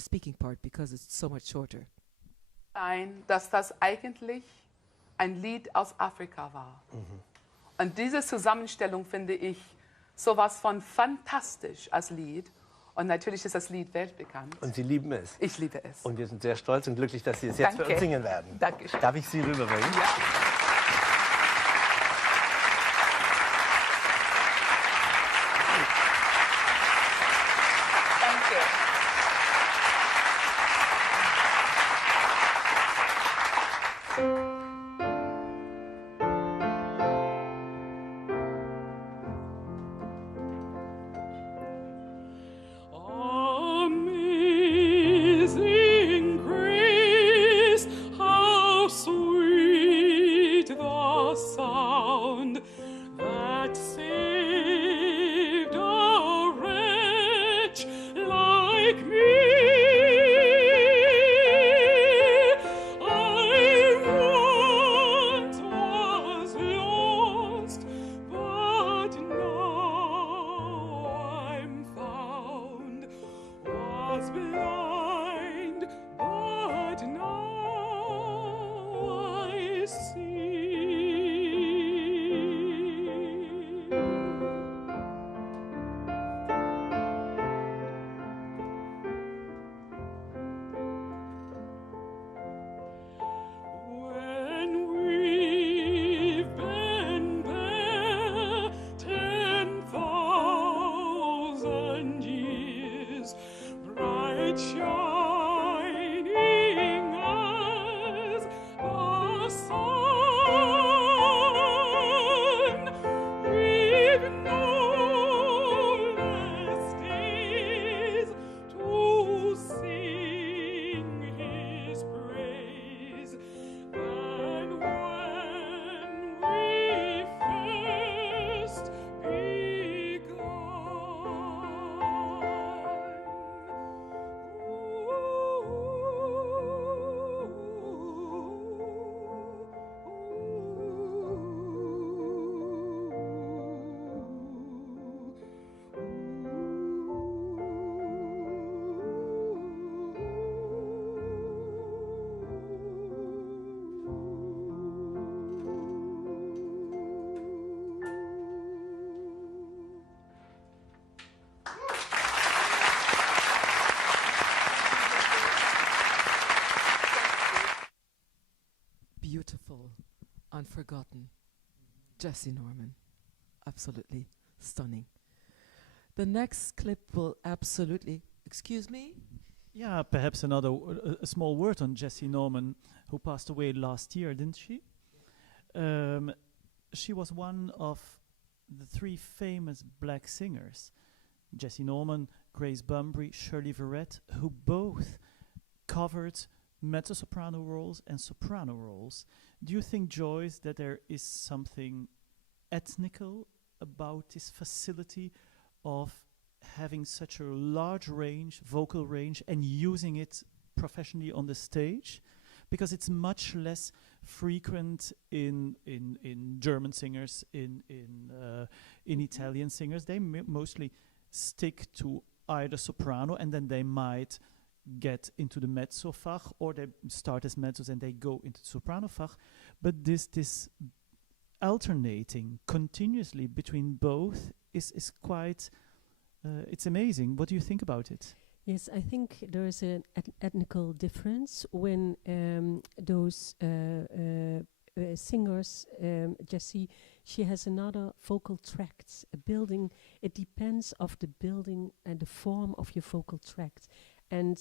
speaking part, because it's so much shorter. Dass das eigentlich ein Lied aus Afrika war. Und diese Zusammenstellung finde ich sowas von fantastisch als Lied. Und natürlich ist das Lied weltbekannt. Und Sie lieben es. Ich liebe es. Und wir sind sehr stolz und glücklich, dass Sie es jetzt für uns singen werden. Danke. Darf ich Sie rüberbringen? Ja. Amazing grace, how sweet the sound that saved a wretch like me. I once was lost, but now I'm found. Was blind, but now I see. When we've been there 10,000 years, bright shining as the sun, we've no less days to sing His praise than when we first begun. Beautiful, unforgotten. Jessie Norman. Absolutely stunning. The next clip will absolutely... Excuse me? Yeah, perhaps a small word on Jessie Norman, who passed away last year, didn't she? She was one of the three famous black singers, Jessie Norman, Grace Bunbury, Shirley Verrett, who both covered mezzo-soprano roles and soprano roles. Do you think, Joyce, that there is something ethnical about this facility of having such a large range, vocal range, and using it professionally on the stage? Because it's much less frequent in German singers, in Italian singers. They mostly stick to either soprano, and then they might get into the mezzo fach, or they start as mezzos and they go into the soprano fach. But this alternating continuously between both is quite, it's amazing. What do you think about it? Yes, I think there is an ethnical difference when those singers, Jessie, she has another vocal tract, a building. It depends of the building and the form of your vocal tract, and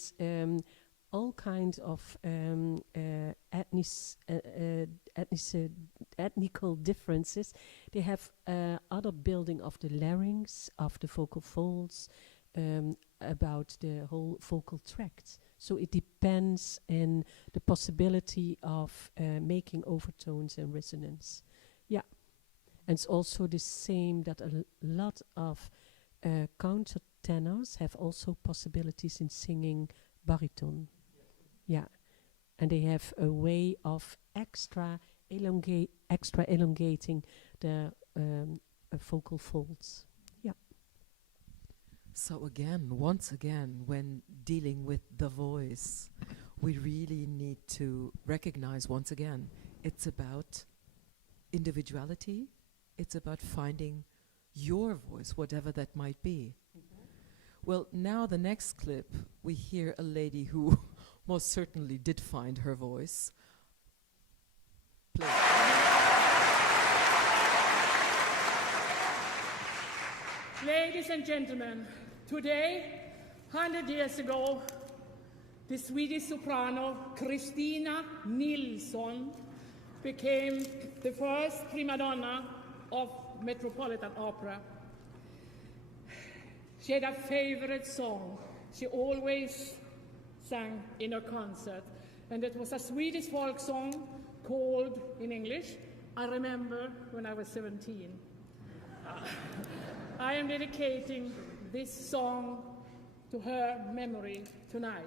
all kinds of ethnical differences. They have other building of the larynx, of the vocal folds, about the whole vocal tract. So it depends on the possibility of making overtones and resonance. Yeah. And it's also the same that a lot of countertenors have also possibilities in singing baritone. Yeah. And they have a way of extra elongating the vocal folds. So again, once again, when dealing with the voice, we really need to recognize once again, it's about individuality, it's about finding your voice, whatever that might be. Well, now the next clip, we hear a lady who most certainly did find her voice. Play. Ladies and gentlemen, today, 100 years ago, the Swedish soprano Christina Nilsson became the first prima donna of Metropolitan Opera. She had a favorite song she always sang in her concert, and it was a Swedish folk song called, in English, I Remember When I Was 17. I am dedicating this song to her memory tonight.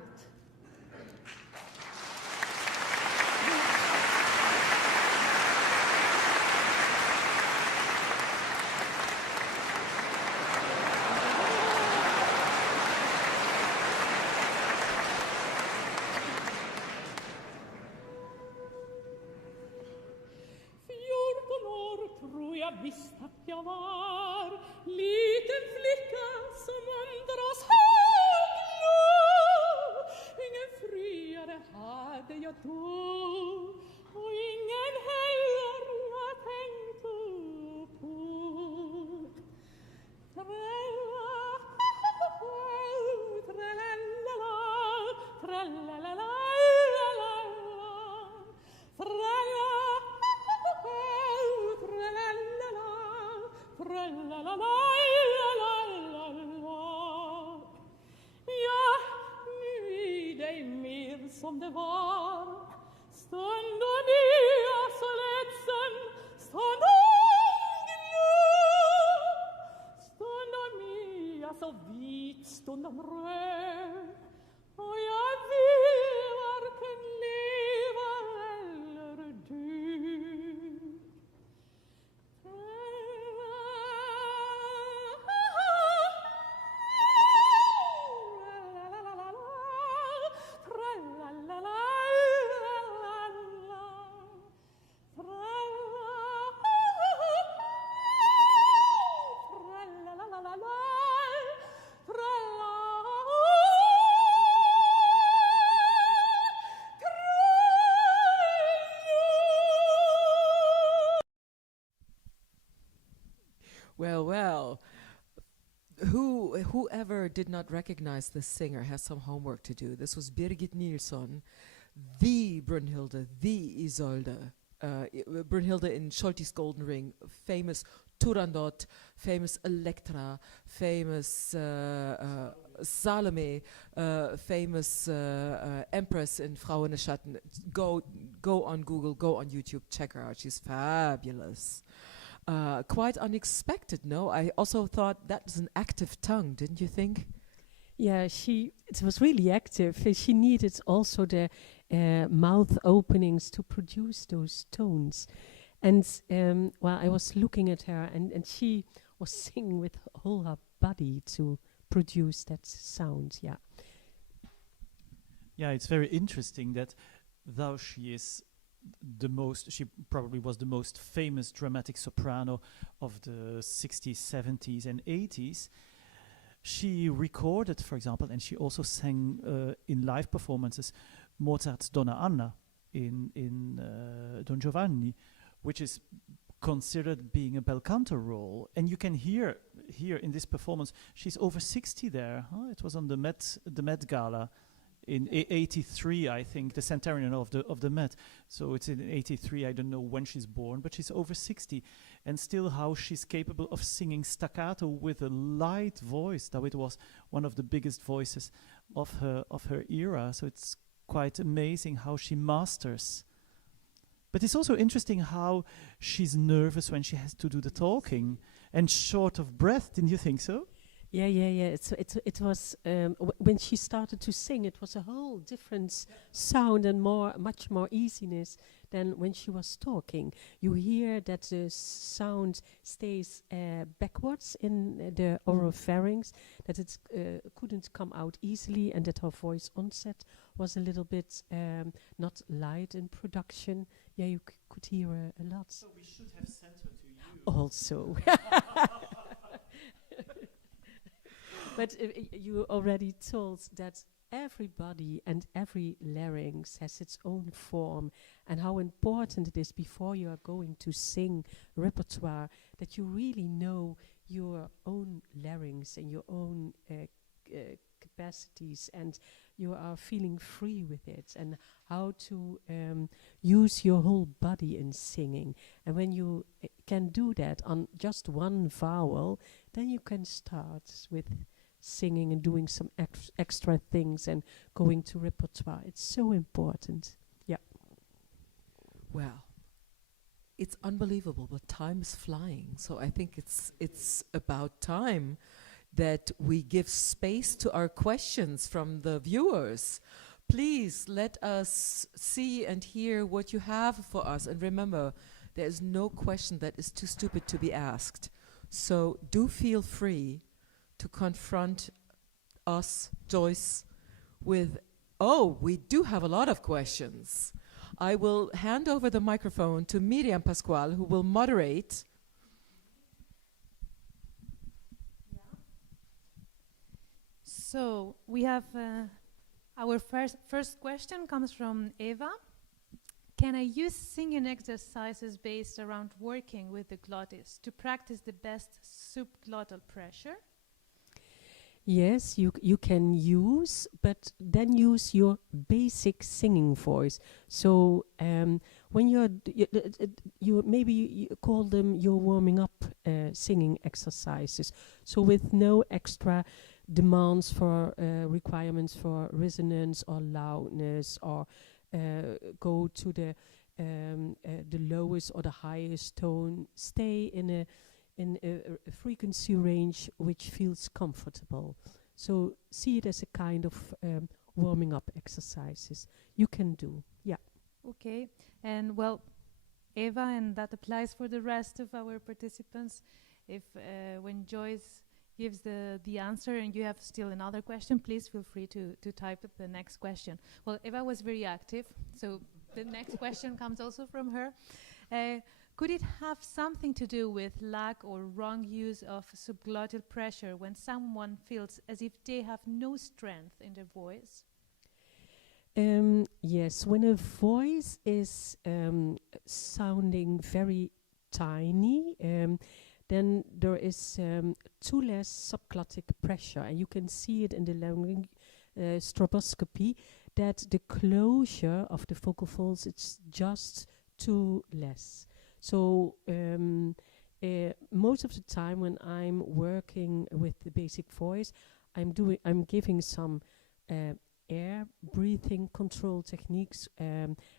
Visst att jag var liten flicka som undras höglo. Ingen friare hade jag då, och ingen heller jag tänkte på. Tralala, tralala, ja, nu är det mer som det var. Stundom är jag så ledsen, stundom glad. Stundom är jag så vit, stundom röd. Och jag vill varken leva eller dö. Well, well. Whoever did not recognize this singer has some homework to do. This was Birgit Nilsson, the Brunhilde, the Isolde, Brunhilde in Scholti's Golden Ring, famous Turandot, famous Electra, famous Salome, famous Empress in Frau in the Schatten. Go on Google, go on YouTube, check her out. She's fabulous. Quite unexpected, no? I also thought that was an active tongue, didn't you think? Yeah, it was really active. She needed also the mouth openings to produce those tones. And I was looking at her, and she was singing with all her body to produce that sound, yeah. Yeah, it's very interesting that though she probably was the most famous dramatic soprano of the 60s, 70s, and 80s. She recorded, for example, and she also sang in live performances Mozart's Donna Anna in Don Giovanni, which is considered being a bel canto role. And you can hear here in this performance, she's over 60 there. It was on the Met Gala in 83, I think, the centenarian of the Met. So it's in 83, I don't know when she's born, but she's over 60. And still how she's capable of singing staccato with a light voice, though it was one of the biggest voices of her era. So it's quite amazing how she masters. But it's also interesting how she's nervous when she has to do the talking and short of breath. Didn't you think so? Yeah. It was when she started to sing. It was a whole different sound and much more easiness than when she was talking. You hear that the sound stays backwards in the oropharynx, that it couldn't come out easily, and that her voice onset was a little bit not light in production. Yeah, you could hear a lot. So we should have sent her to you. Also. But you already told that everybody and every larynx has its own form, and how important it is before you are going to sing repertoire that you really know your own larynx and your own capacities, and you are feeling free with it, and how to use your whole body in singing. And when you can do that on just one vowel, then you can start with singing and doing some extra things and going to repertoire. It's so important. Yeah. Well, it's unbelievable, but time is flying. So I think it's about time that we give space to our questions from the viewers. Please let us see and hear what you have for us. And remember, there is no question that is too stupid to be asked. So do feel free to confront us, Joyce, with, we do have a lot of questions. I will hand over the microphone to Miriam Pasquale, who will moderate. So we have our first question comes from Eva. Can I use singing exercises based around working with the glottis to practice the best subglottal pressure? Yes, you can use, but then use your basic singing voice. So when you maybe call them your warming up singing exercises. So with no extra demands for requirements for resonance or loudness, or go to the lowest or the highest tone. Stay in a frequency range which feels comfortable. So see it as a kind of warming up exercises you can do. Yeah. Okay. And well, Eva, and that applies for the rest of our participants. If when Joyce gives the answer and you have still another question, please feel free to type up the next question. Well, Eva was very active, so the next question comes also from her. Could it have something to do with lack or wrong use of subglottal pressure when someone feels as if they have no strength in their voice? Yes, when a voice is sounding very tiny, then there is too less subglottic pressure, and you can see it in the laryngeal stroboscopy that the closure of the vocal folds, it's just too less. So most of the time when I'm working with the basic voice, I'm giving some air breathing control techniques.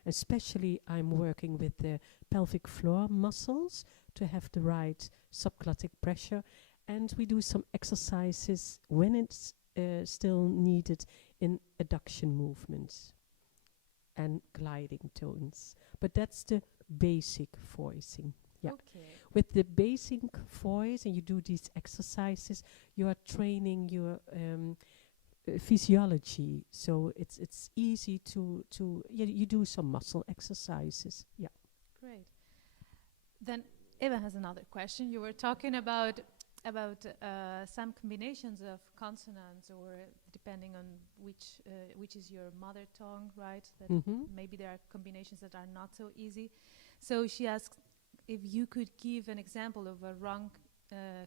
Especially I'm working with the pelvic floor muscles to have the right subglottic pressure, and we do some exercises when it's still needed in adduction movements and gliding tones. But that's the basic voicing. Yeah. Okay. With the basic voice, and you do these exercises, you are training your physiology. So it's easy to you do some muscle exercises. Yeah. Great. Then Eva has another question. You were talking about some combinations of consonants, or depending on which is your mother tongue, right? That maybe there are combinations that are not so easy. So she asked if you could give an example of a wrong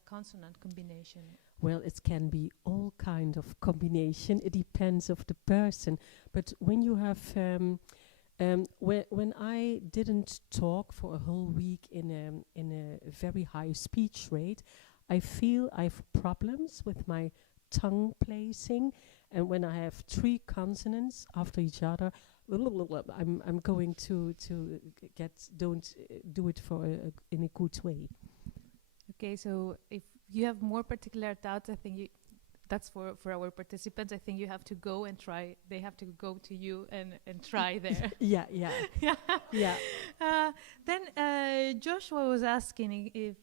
consonant combination. Well, it can be all kind of combination. It depends of the person. But when you have when I didn't talk for a whole week in a very high speech rate, I feel I have problems with my tongue placing, and when I have 3 consonants after each other, I'm going to don't do it in a good way. Okay, so if you have more particular doubts, I think that's for our participants. I think you have to go and try. They have to go to you and try there. Yeah. Then Joshua was asking if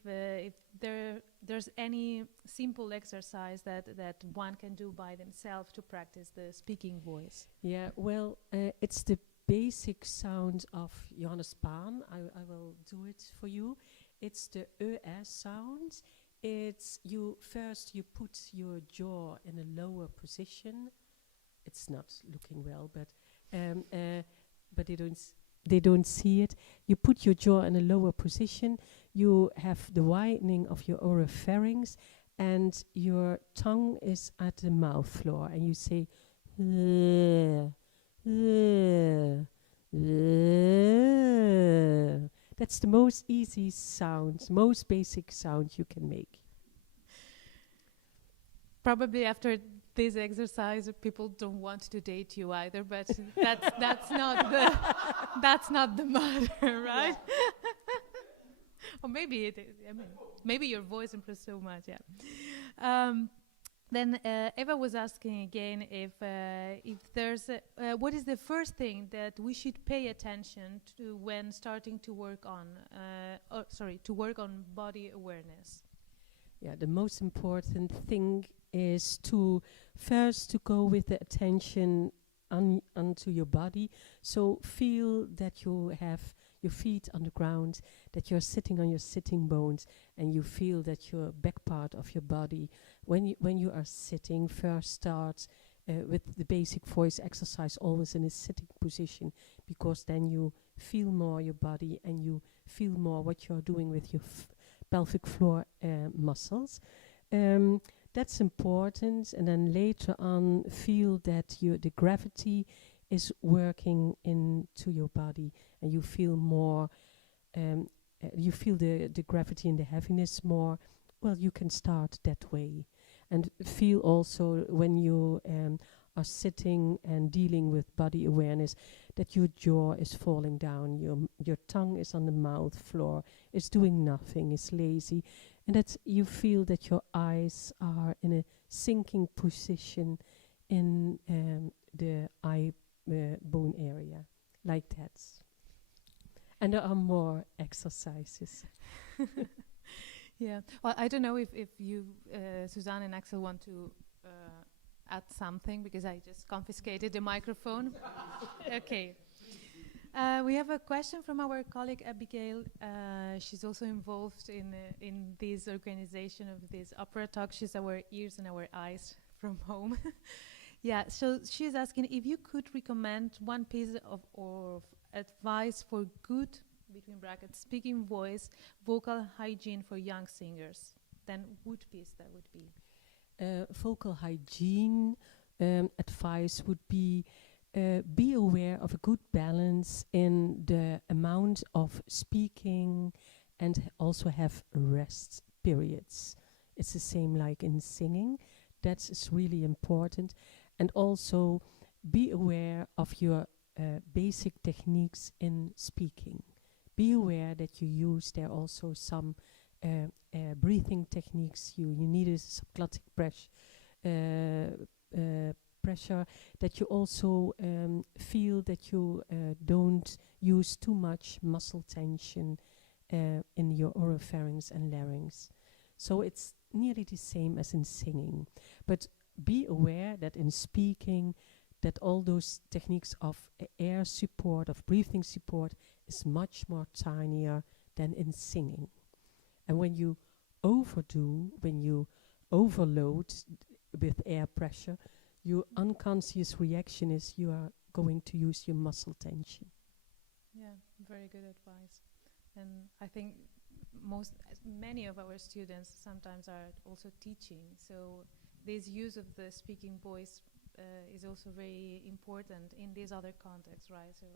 there's any simple exercise that one can do by themselves to practice the speaking voice. Yeah, well, it's the basic sound of Johannes Baan. I will do it for you. It's the ES sound. It's you put your jaw in a lower position. It's not looking well, but they don't see it. You put your jaw in a lower position. You have the widening of your oropharynx, and your tongue is at the mouth floor, and you say That's the most easy sound, most basic sound you can make. Probably after this exercise, people don't want to date you either, but that's not the matter, right? Or maybe it is. I mean, maybe your voice improves so much. Yeah. Then Eva was asking again if there's what is the first thing that we should pay attention to when starting to work on body awareness. Yeah, the most important thing is to first go with the attention onto your body. So feel that you have your feet on the ground, that you're sitting on your sitting bones, and you feel that your back part of your body, when you are sitting, first start with the basic voice exercise always in a sitting position, because then you feel more your body and you feel more what you're doing with your pelvic floor muscles. That's important, and then later on feel that the gravity is working into your body, and you feel more, you feel the gravity and the heaviness more. Well, you can start that way. And feel also when you are sitting and dealing with body awareness that your jaw is falling down, your tongue is on the mouth floor, it's doing nothing, it's lazy, and that you feel that your eyes are in a sinking position in the eye bone area, like that. And there are more exercises. Yeah. Well, I don't know if you, Suzanne and Axel, want to add something, because I just confiscated the microphone. Okay. We have a question from our colleague Abigail. She's also involved in this organization of this opera talk. She's our ears and our eyes from home. Yeah, so she's asking if you could recommend one piece of advice for good, between brackets, speaking voice, vocal hygiene for young singers. Then what piece that would be? Vocal hygiene advice would be be aware of a good balance in the amount of speaking and also have rest periods. It's the same like in singing. That's really important. And also be aware of your basic techniques in speaking. Be aware that you use there also some breathing techniques. You need a subglottic pressure, that you also feel that you don't use too much muscle tension in your oropharynx and larynx. So it's nearly the same as in singing. But be aware that in speaking, that all those techniques of air support, of breathing support, is much more tinier than in singing. And when you overdo, when you overload with air pressure, your unconscious reaction is you are going to use your muscle tension. Yeah, very good advice. And I think many of our students sometimes are also teaching, so this use of the speaking voice is also very important in this other context, right? So.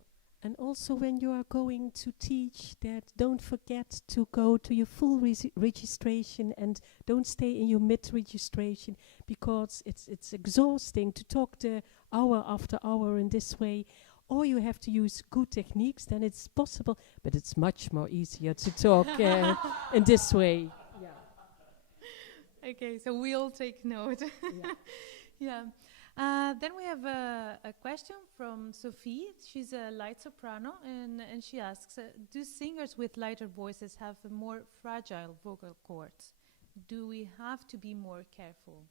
And also when you are going to teach, that don't forget to go to your full registration and don't stay in your mid-registration, because it's exhausting to talk the hour after hour in this way. Or you have to use good techniques, then it's possible, but it's much more easier to talk in this way. Yeah. Okay, so we'll take note. Yeah. Then we have a question from Sophie. She's a light soprano, and she asks, do singers with lighter voices have more fragile vocal cords? Do we have to be more careful?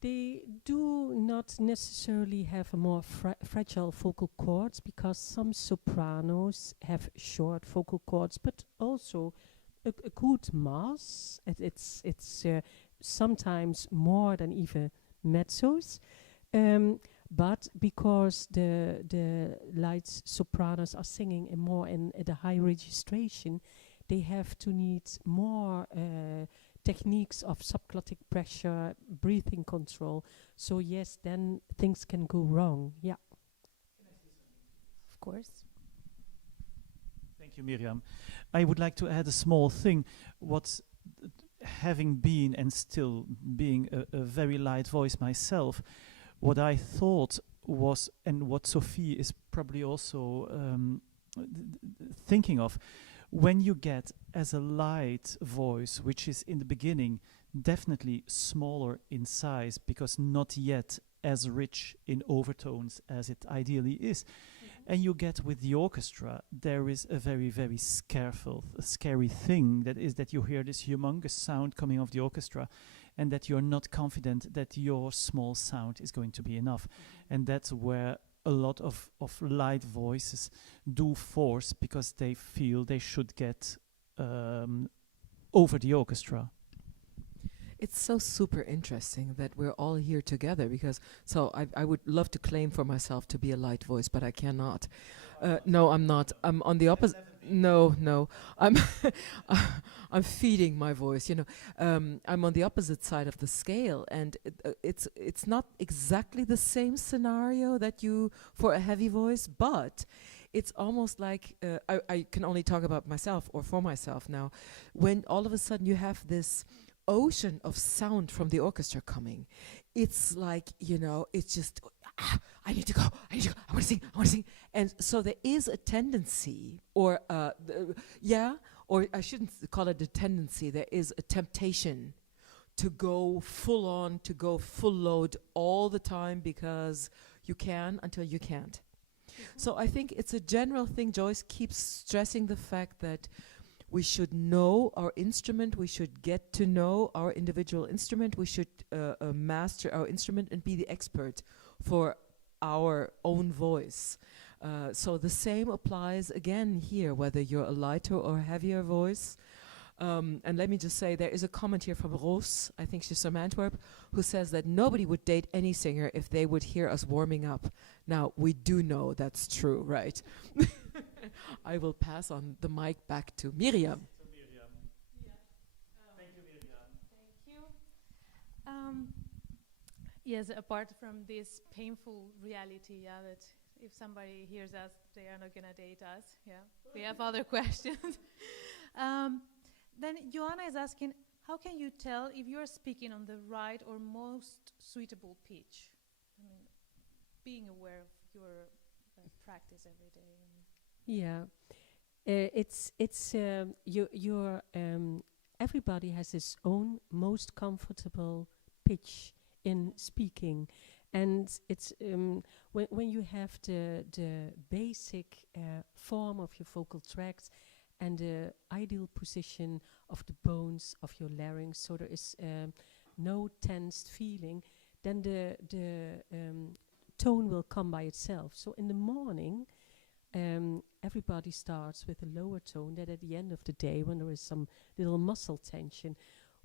They do not necessarily have a more fragile vocal cords, because some sopranos have short vocal cords, but also a good mass. It's sometimes more than even mezzos. But because the light sopranos are singing more in the high registration, they have to need more techniques of subglottic pressure, breathing control. So yes, then things can go wrong. Yeah. Of course. Thank you, Miriam. I would like to add a small thing. Having been and still being a very light voice myself, what I thought was, and what Sophie is probably also thinking of, when you get as a light voice, which is in the beginning definitely smaller in size because not yet as rich in overtones as it ideally is, and you get with the orchestra, there is a very, very scary thing, that is that you hear this humongous sound coming off the orchestra, and that you're not confident that your small sound is going to be enough. And that's where a lot of light voices do force, because they feel they should get over the orchestra. It's so super interesting that we're all here together, because I would love to claim for myself to be a light voice, but I cannot. No, I'm not. I'm on the opposite. No. I'm feeding my voice. I'm on the opposite side of the scale, and it's not exactly the same scenario that you for a heavy voice, but it's almost like I can only talk about myself or for myself now. When all of a sudden you have this ocean of sound from the orchestra coming, it's like, it's just I need to go, I want to sing, and so there is a tendency, or I shouldn't call it a tendency, there is a temptation to go full on, to go full load all the time, because you can until you can't. So I think it's a general thing. Joyce keeps stressing the fact that we should know our instrument, we should get to know our individual instrument, we should master our instrument and be the expert for our own voice. So the same applies again here, whether you're a lighter or heavier voice. And let me just say, there is a comment here from Roos, I think she's from Antwerp, who says that nobody would date any singer if they would hear us warming up. Now, we do know that's true, right? I will pass on the mic back to Miriam. Thank you, Miriam. Thank you. Yes, apart from this painful reality, yeah, that if somebody hears us, they are not gonna date us. Yeah, we have other questions. Then Joanna is asking, how can you tell if you are speaking on the right or most suitable pitch? I mean, being aware of your practice every day. Yeah, it's your everybody has his own most comfortable pitch in speaking, and it's when you have the basic form of your vocal tracts and the ideal position of the bones of your larynx, so there is no tensed feeling, then the tone will come by itself. So in the morning, everybody starts with a lower tone. That at the end of the day, when there is some little muscle tension,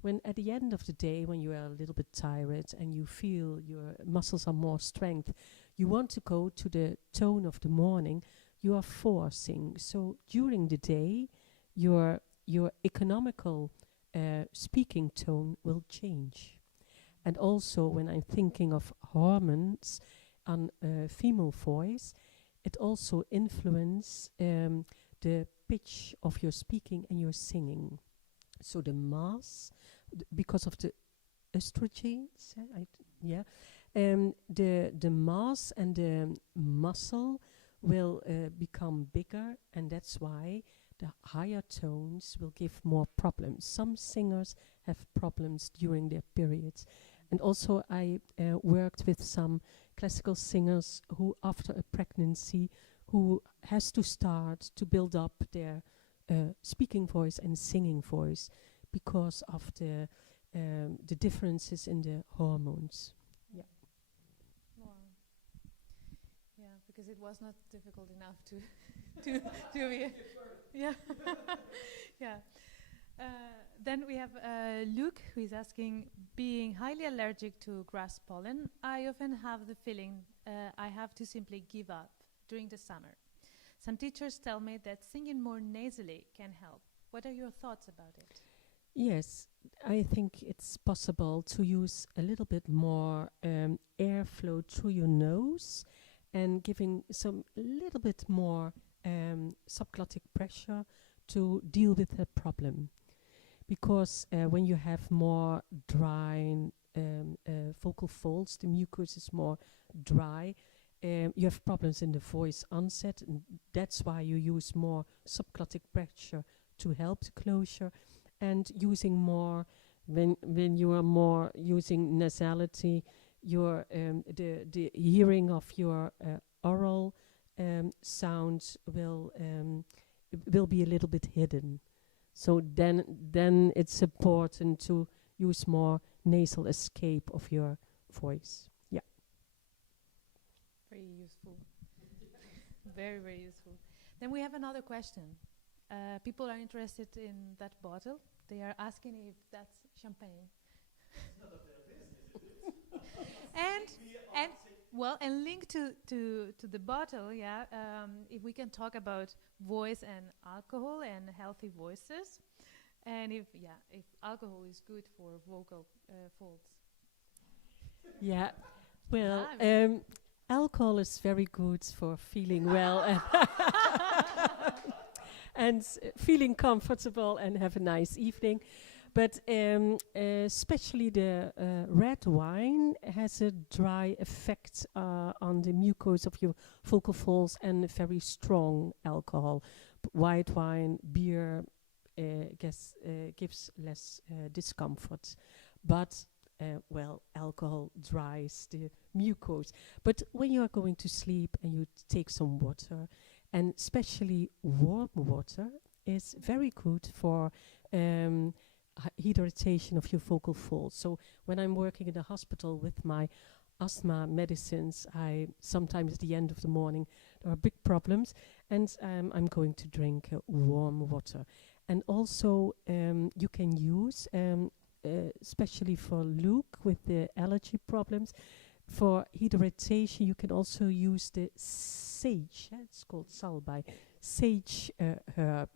when at the end of the day, when you are a little bit tired and you feel your muscles are more strength, you want to go to the tone of the morning. You are forcing. So during the day, your economical speaking tone will change. And also, when I'm thinking of hormones on female voice, it also influences the pitch of your speaking and your singing. So the mass, because of the estrogens, the mass and the muscle will become bigger, and that's why the higher tones will give more problems. Some singers have problems during their periods. And also I worked with some classical singers who, after a pregnancy, who has to start to build up their speaking voice and singing voice because of the differences in the hormones. Yeah. Wow. Yeah, because it was not difficult enough to be. Yeah. Yeah. Then we have Luke, who is asking, being highly allergic to grass pollen, I often have the feeling I have to simply give up during the summer. Some teachers tell me that singing more nasally can help. What are your thoughts about it? Yes, I think it's possible to use a little bit more airflow through your nose and giving some little bit more subglottic pressure to deal with the problem. Because when you have more dry vocal folds, the mucus is more dry, you have problems in the voice onset, and that's why you use more subglottic pressure to help the closure, and using more when you are more using nasality, your the hearing of your oral sounds will be a little bit hidden. So then it's important to use more nasal escape of your voice. Yeah. Very useful. Very, very useful. Then we have another question. People are interested in that bottle. They are asking if that's champagne. It's none of their business, is it? and linked to the bottle, yeah. If we can talk about voice and alcohol and healthy voices, and if alcohol is good for vocal folds. Yeah, well, alcohol is very good for feeling well and feeling comfortable and have a nice evening. But especially the red wine has a dry effect on the mucus of your vocal folds, and very strong alcohol. White wine, beer gives less discomfort. But alcohol dries the mucus. But when you are going to sleep and you take some water, and especially warm water is very good for hydration of your vocal folds. So when I'm working in the hospital with my asthma medicines, I sometimes at the end of the morning there are big problems, and I'm going to drink warm water. And also you can use, especially for Luke with the allergy problems, for hydration you can also use the sage, it's called salbei, sage herb,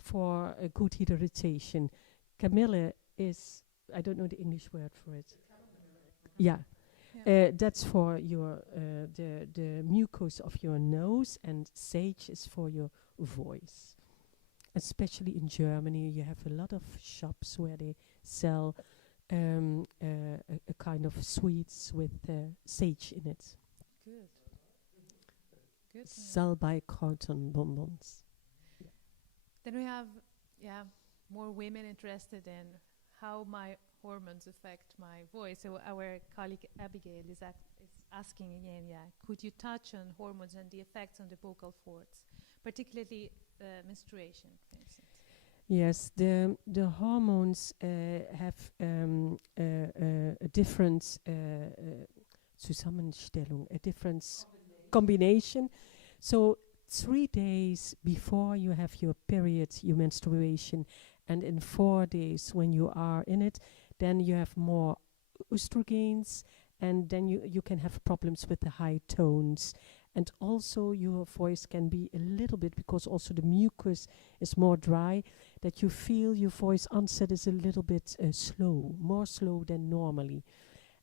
for a good hydration. Camille is, I don't know the English word for it. Yeah. That's for your the mucus of your nose, and sage is for your voice. Especially in Germany, you have a lot of shops where they sell a kind of sweets with sage in it. Good. Good. Salbeikräutern bonbons. Then we have, more women interested in how my hormones affect my voice. So our colleague Abigail is asking again, could you touch on hormones and the effects on the vocal cords, particularly menstruation, for instance? Yes, the hormones have a different Zusammenstellung, a different combination. So 3 days before you have your period, your menstruation, and in 4 days when you are in it, then you have more estrogens, and then you can have problems with the high tones. And also your voice can be a little bit, because also the mucus is more dry, that you feel your voice onset is a little bit slow, more slow than normally.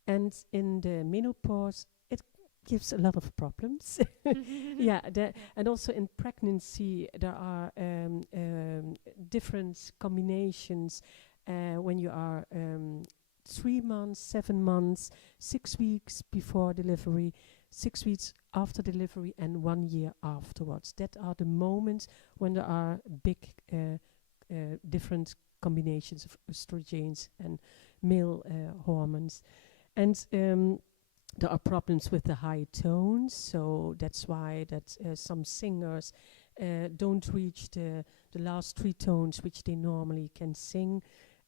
And in the menopause, it gives a lot of problems. And also in pregnancy, there are different combinations when you are 3 months, 7 months, 6 weeks before delivery, 6 weeks after delivery, and 1 year afterwards. That are the moments when there are big different combinations of estrogens and male hormones. And there are problems with the high tones, so that's why that some singers don't reach the last 3 tones which they normally can sing,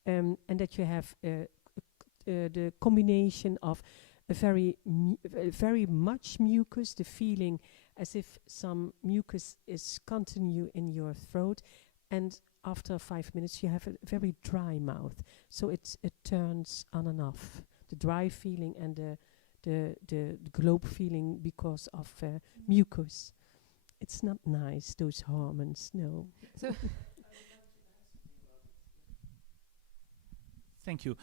and that you have the combination of very much mucus, the feeling as if some mucus is continue in your throat, and after 5 minutes you have a very dry mouth. So it turns on and off, the dry feeling and the globe feeling because of mucus. It's not nice, those hormones, no. So Thank you.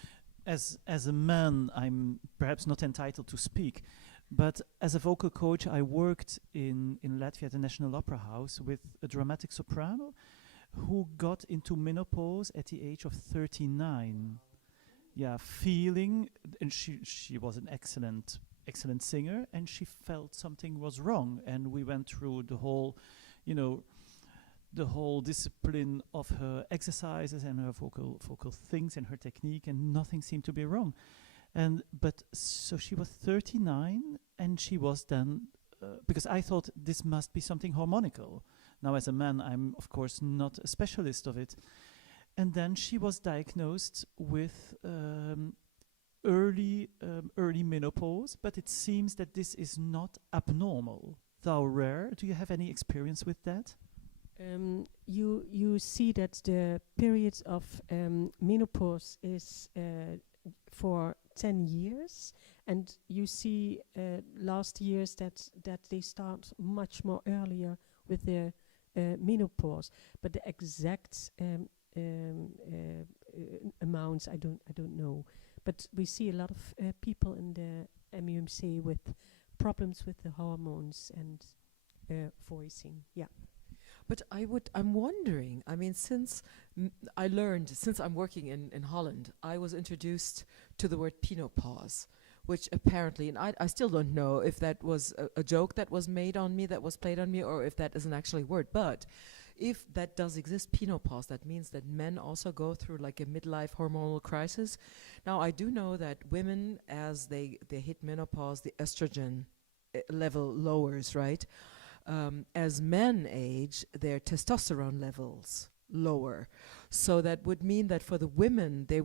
As a man, I'm perhaps not entitled to speak, but as a vocal coach, I worked in Latvia at the National Opera House with a dramatic soprano who got into menopause at the age of 39. Feeling, and she was an excellent singer, and she felt something was wrong, and we went through the whole, the whole discipline of her exercises and her vocal things and her technique, and nothing seemed to be wrong. But so she was 39, and she was then, because I thought this must be something harmonical. Now as a man, I'm of course not a specialist of it. And then she was diagnosed with early menopause, but it seems that this is not abnormal, though rare. Do you have any experience with that? You see that the period of menopause is for 10 years, and you see last years that they start much more earlier with the menopause, but the exact amounts I don't know. But we see a lot of people in the MUMC with problems with the hormones and voicing. Yeah. But I'm wondering, I mean, since I'm working in Holland, I was introduced to the word penopause, which apparently, and I still don't know if that was a joke that was made on me, that was played on me, or if that is an actual word. But if that does exist, penopause, that means that men also go through like a midlife hormonal crisis. Now, I do know that women, as they hit menopause, the estrogen level lowers, right? As men age, their testosterone levels lower. So that would mean that for the women, they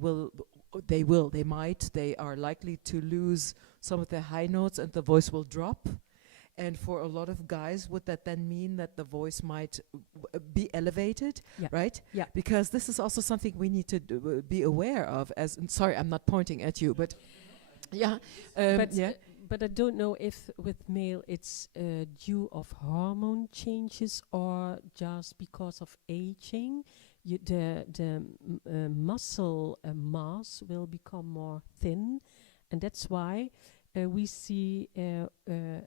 are likely to lose some of their high notes and the voice will drop. And for a lot of guys, would that then mean that the voice might be elevated, right? Yeah. Because this is also something we need to be aware of. Sorry, I'm not pointing at you, but yeah. But I don't know if with male it's due of hormone changes or just because of aging. The muscle mass will become more thin, And that's why we see a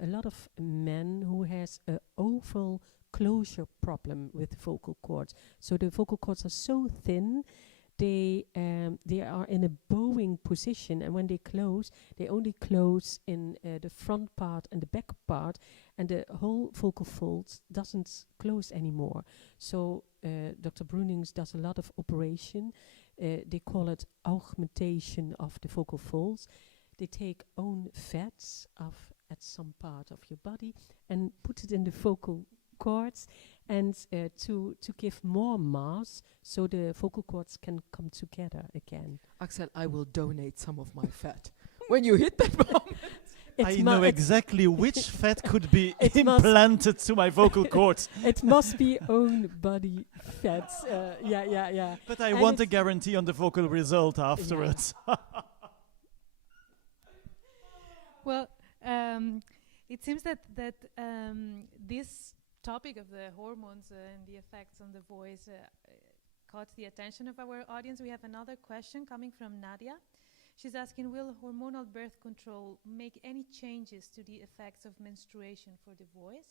lot of men who has a oval closure problem with vocal cords. So the vocal cords are so thin, they are in a bowing position, and when they close, they only close in the front part and the back part, and the whole vocal folds doesn't close anymore. So Dr. Brunings does a lot of operation. They call it augmentation of the vocal folds. They take own fats at some part of your body and put it in the vocal cords, and to give more mass so the vocal cords can come together again. Axel, I will donate some of my fat when you hit that moment. I know exactly which fat could be implanted to my vocal cords. It must be own body fats. Yeah. But I want a guarantee on the vocal result afterwards. Yeah. Well, it seems that this topic of the hormones and the effects on the voice caught the attention of our audience. We have another question coming from Nadia. She's asking, will hormonal birth control make any changes to the effects of menstruation for the voice?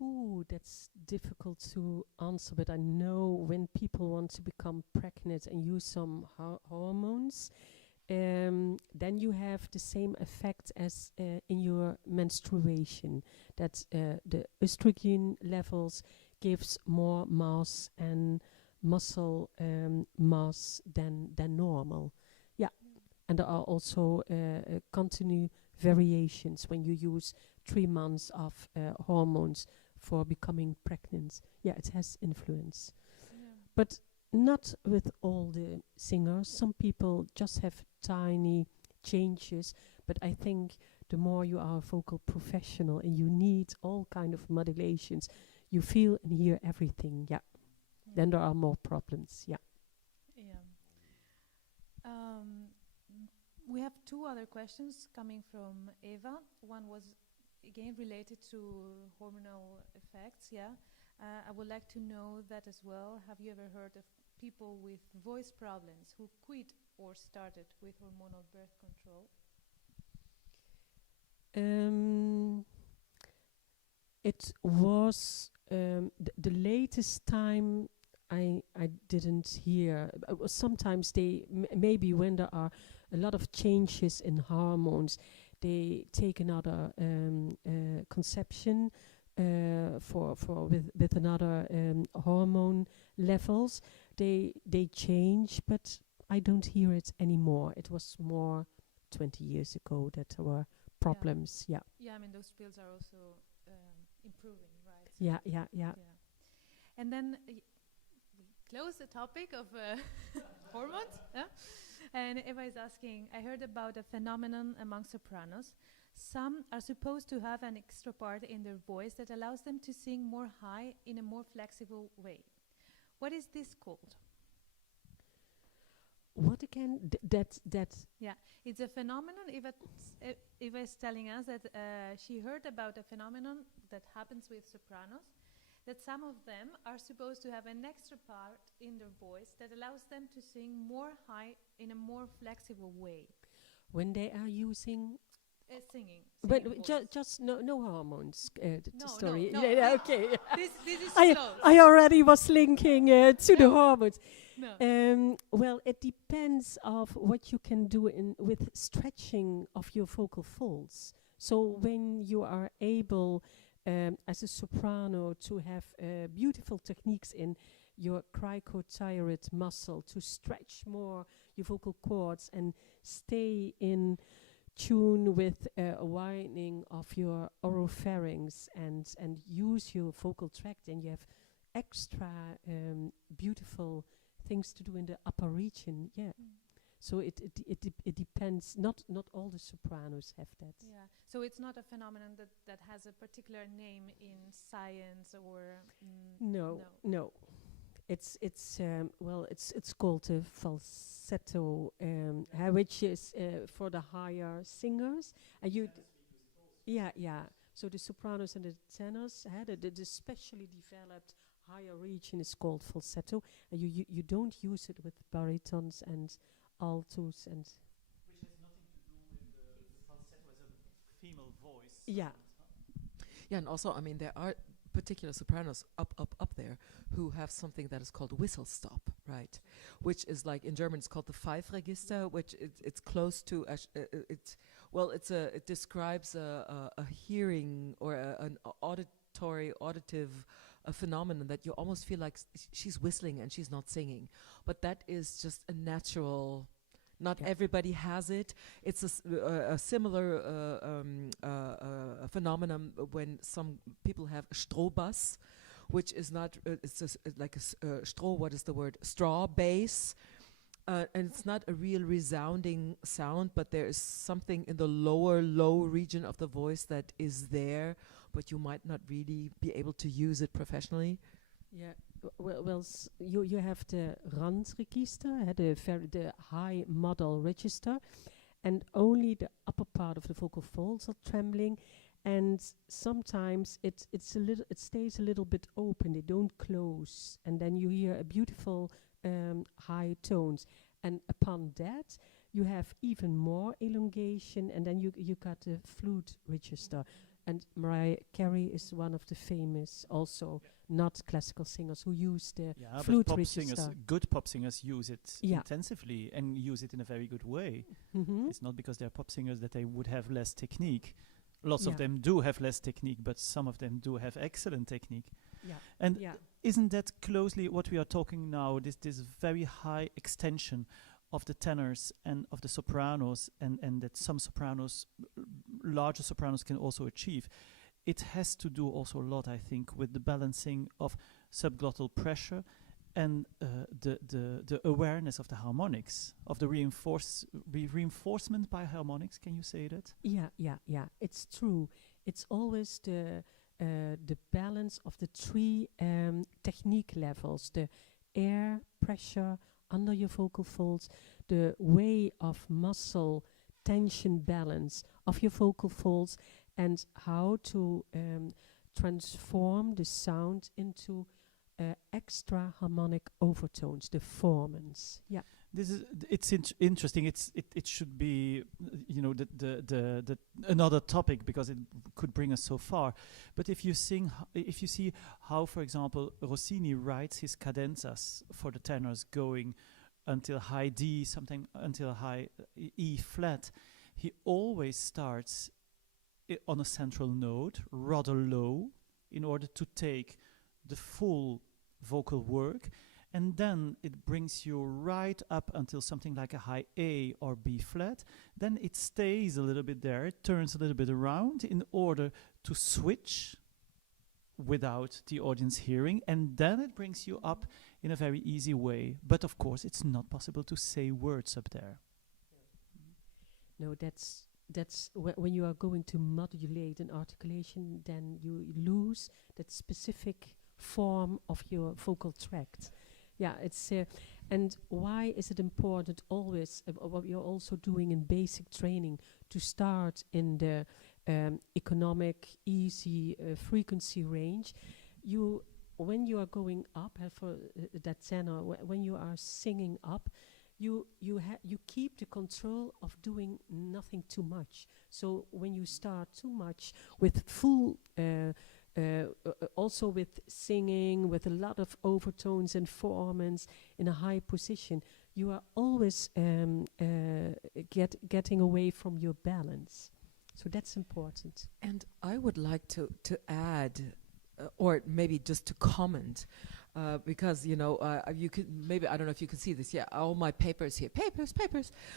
Ooh, that's difficult to answer, but I know when people want to become pregnant and use some hormones, then you have the same effect as in your menstruation, that the estrogen levels gives more mass and muscle mass than normal. Yeah, and there are also continued variations when you use 3 months of hormones for becoming pregnant. Yeah, it has influence. Yeah. But not with all the singers. Some people just have tiny changes, but I think the more you are a vocal professional and you need all kind of modulations, you feel and hear everything, then there are more problems, We have 2 other questions coming from Eva. One was again related to hormonal effects, I would like to know that as well. Have you ever heard of people with voice problems who quit or started with hormonal birth control? It was the latest time I didn't hear. Sometimes they maybe when there are a lot of changes in hormones, they take another conception with another hormone levels. They change, but I don't hear it anymore. It was more 20 years ago that there were problems. Yeah, I mean those pills are also improving, right? So yeah. And then we close the topic of hormones. And Eva is asking, I heard about a phenomenon among sopranos. Some are supposed to have an extra part in their voice that allows them to sing more high in a more flexible way. What is this called? What again? Yeah, it's a phenomenon. Eva is telling us that she heard about a phenomenon that happens with sopranos, that some of them are supposed to have an extra part in their voice that allows them to sing more high in a more flexible way. When they are using singing but just no hormones. Story. No. Okay. This is I already was linking to the hormones. No. Well, it depends of what you can do with stretching of your vocal folds. So when you are able, as a soprano, to have beautiful techniques in your cricothyroid muscle to stretch more your vocal cords and stay in tune with a widening of your oropharynx and use your vocal tract, and you have extra beautiful things to do in the upper region. So it depends. Not all the sopranos have that. So it's not a phenomenon that has a particular name in science or No. It's called the falsetto, which is for the higher singers. And so the sopranos and the tenors had the specially developed higher region is called falsetto, and you don't use it with baritones and altos and. female voice. Yeah. Yeah, and also, I mean, there are particular sopranos up there who have something that is called whistle stop, right? Which is like, in German, it's called the Pfeifregister, which it's close to, it describes a hearing or an auditive phenomenon that you almost feel like she's whistling and she's not singing. But that is just a natural. Not everybody has it. It's a similar phenomenon when some people have Strohbass, which is not, it's just like a straw, what is the word? Straw bass. And it's not a real resounding sound, but there is something in the low region of the voice that is there, but you might not really be able to use it professionally. Yeah. You have the Randregister, the high model register, and only the upper part of the vocal folds are trembling, and sometimes it stays a little bit open. They don't close, and then you hear a beautiful high tones. And upon that, you have even more elongation, and then you got the flute register. And Mariah Carey is one of the famous, also not classical singers, who use the flute but register. Good pop singers use it intensively and use it in a very good way. It's not because they're pop singers that they would have less technique. Lots of them do have less technique, but some of them do have excellent technique. And isn't that closely what we are talking now, this very high extension of the tenors and of the sopranos, and that some sopranos, larger sopranos, can also achieve. It has to do also a lot, I think, with the balancing of subglottal pressure and the awareness of the harmonics, of the reinforcement by harmonics. Can you say that? Yeah. It's true. It's always the balance of the three technique levels: the air pressure under your vocal folds, the way of muscle tension balance of your vocal folds, and how to transform the sound into extra harmonic overtones, the formants. Yeah. It's interesting. It should be, the another topic, because it could bring us so far. But if you see how, for example, Rossini writes his cadenzas for the tenors going until high D, sometimes until high E flat, he always starts on a central note, rather low, in order to take the full vocal work. And then it brings you right up until something like a high A or B flat. Then it stays a little bit there, it turns a little bit around in order to switch without the audience hearing. And then it brings you up in a very easy way. But of course, it's not possible to say words up there. No, that's when you are going to modulate an articulation, then you lose that specific form of your vocal tract. Yeah, it's and why is it important always, what you're also doing in basic training, to start in the economic, easy frequency range? When you are going up for that tenor, when you are singing up, you keep the control of doing nothing too much. So when you start too much with full also with singing, with a lot of overtones and formants in a high position, you are always getting away from your balance. So that's important. And I would like to add, or maybe just to comment, because you could maybe, I don't know if you can see this. Yeah, all my papers here, papers,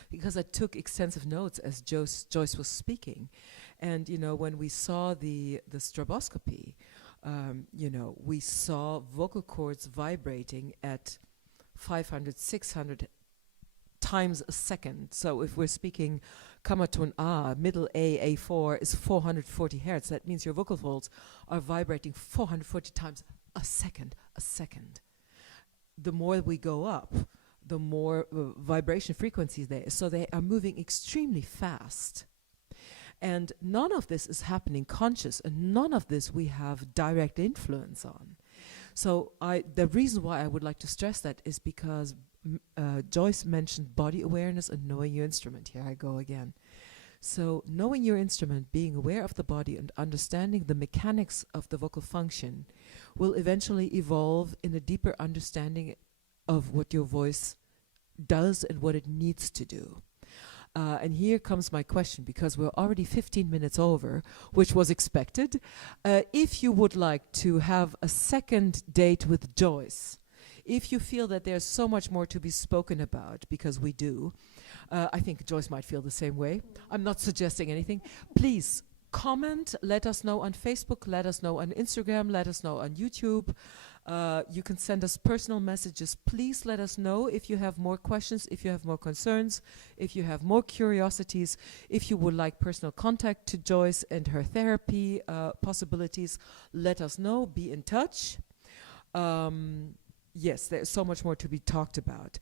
because I took extensive notes as Joyce was speaking. And when we saw the stroboscopy, we saw vocal cords vibrating at 500, 600 times a second. So if we're speaking Kammerton A, middle A, A4 is 440 hertz. That means your vocal folds are vibrating 440 times a second. The more we go up, the more vibration frequencies there is. So they are moving extremely fast. And none of this is happening conscious, and none of this we have direct influence on. So the reason why I would like to stress that is because Joyce mentioned body awareness and knowing your instrument. Here I go again. So knowing your instrument, being aware of the body and understanding the mechanics of the vocal function will eventually evolve in a deeper understanding of what your voice does and what it needs to do. And here comes my question, because we're already 15 minutes over, which was expected. If you would like to have a second date with Joyce, if you feel that there's so much more to be spoken about, because we do, I think Joyce might feel the same way. I'm not suggesting anything. Please comment, let us know on Facebook, let us know on Instagram, let us know on YouTube. You can send us personal messages. Please let us know if you have more questions, if you have more concerns, if you have more curiosities, if you would like personal contact to Joyce and her therapy possibilities. Let us know. Be in touch. Yes, there's so much more to be talked about.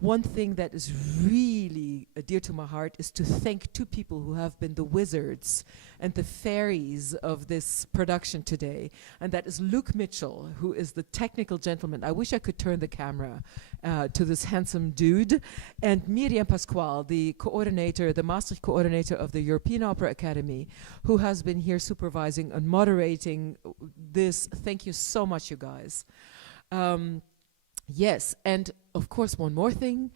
One thing that is really dear to my heart is to thank two people who have been the wizards and the fairies of this production today. And that is Luke Mitchell, who is the technical gentleman. I wish I could turn the camera to this handsome dude. And Miriam Pasquale, the coordinator, the Maastricht coordinator of the European Opera Academy, who has been here supervising and moderating this. Thank you so much, you guys. Yes, and of course, one more thing.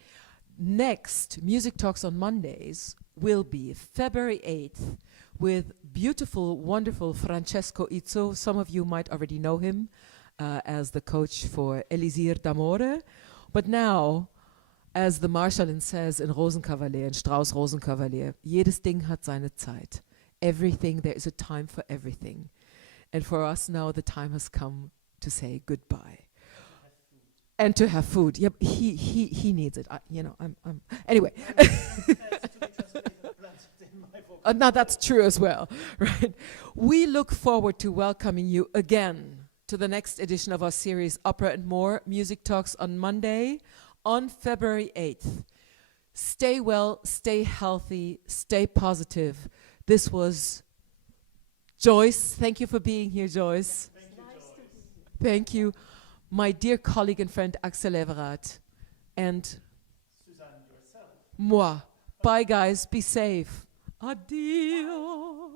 Next Music Talks on Mondays will be February 8th with beautiful, wonderful Francesco Izzo. Some of you might already know him as the coach for Elisir d'Amore. But now, as the Marschallin says in Rosenkavalier, in Strauss Rosenkavalier, jedes Ding hat seine Zeit. Everything, there is a time for everything. And for us now, the time has come to say goodbye. And to have food. Yep, he needs it. I'm anyway. Now that's true as well, right? We look forward to welcoming you again to the next edition of our series, Opera&More, Music Talks on Monday, on February 8th. Stay well, stay healthy, stay positive. This was Joyce. Thank you for being here, Joyce. Thank you, Joyce. Thank you. My dear colleague and friend Axel Everard, and Suzanne yourself. Moi. Bye guys, be safe. Addio.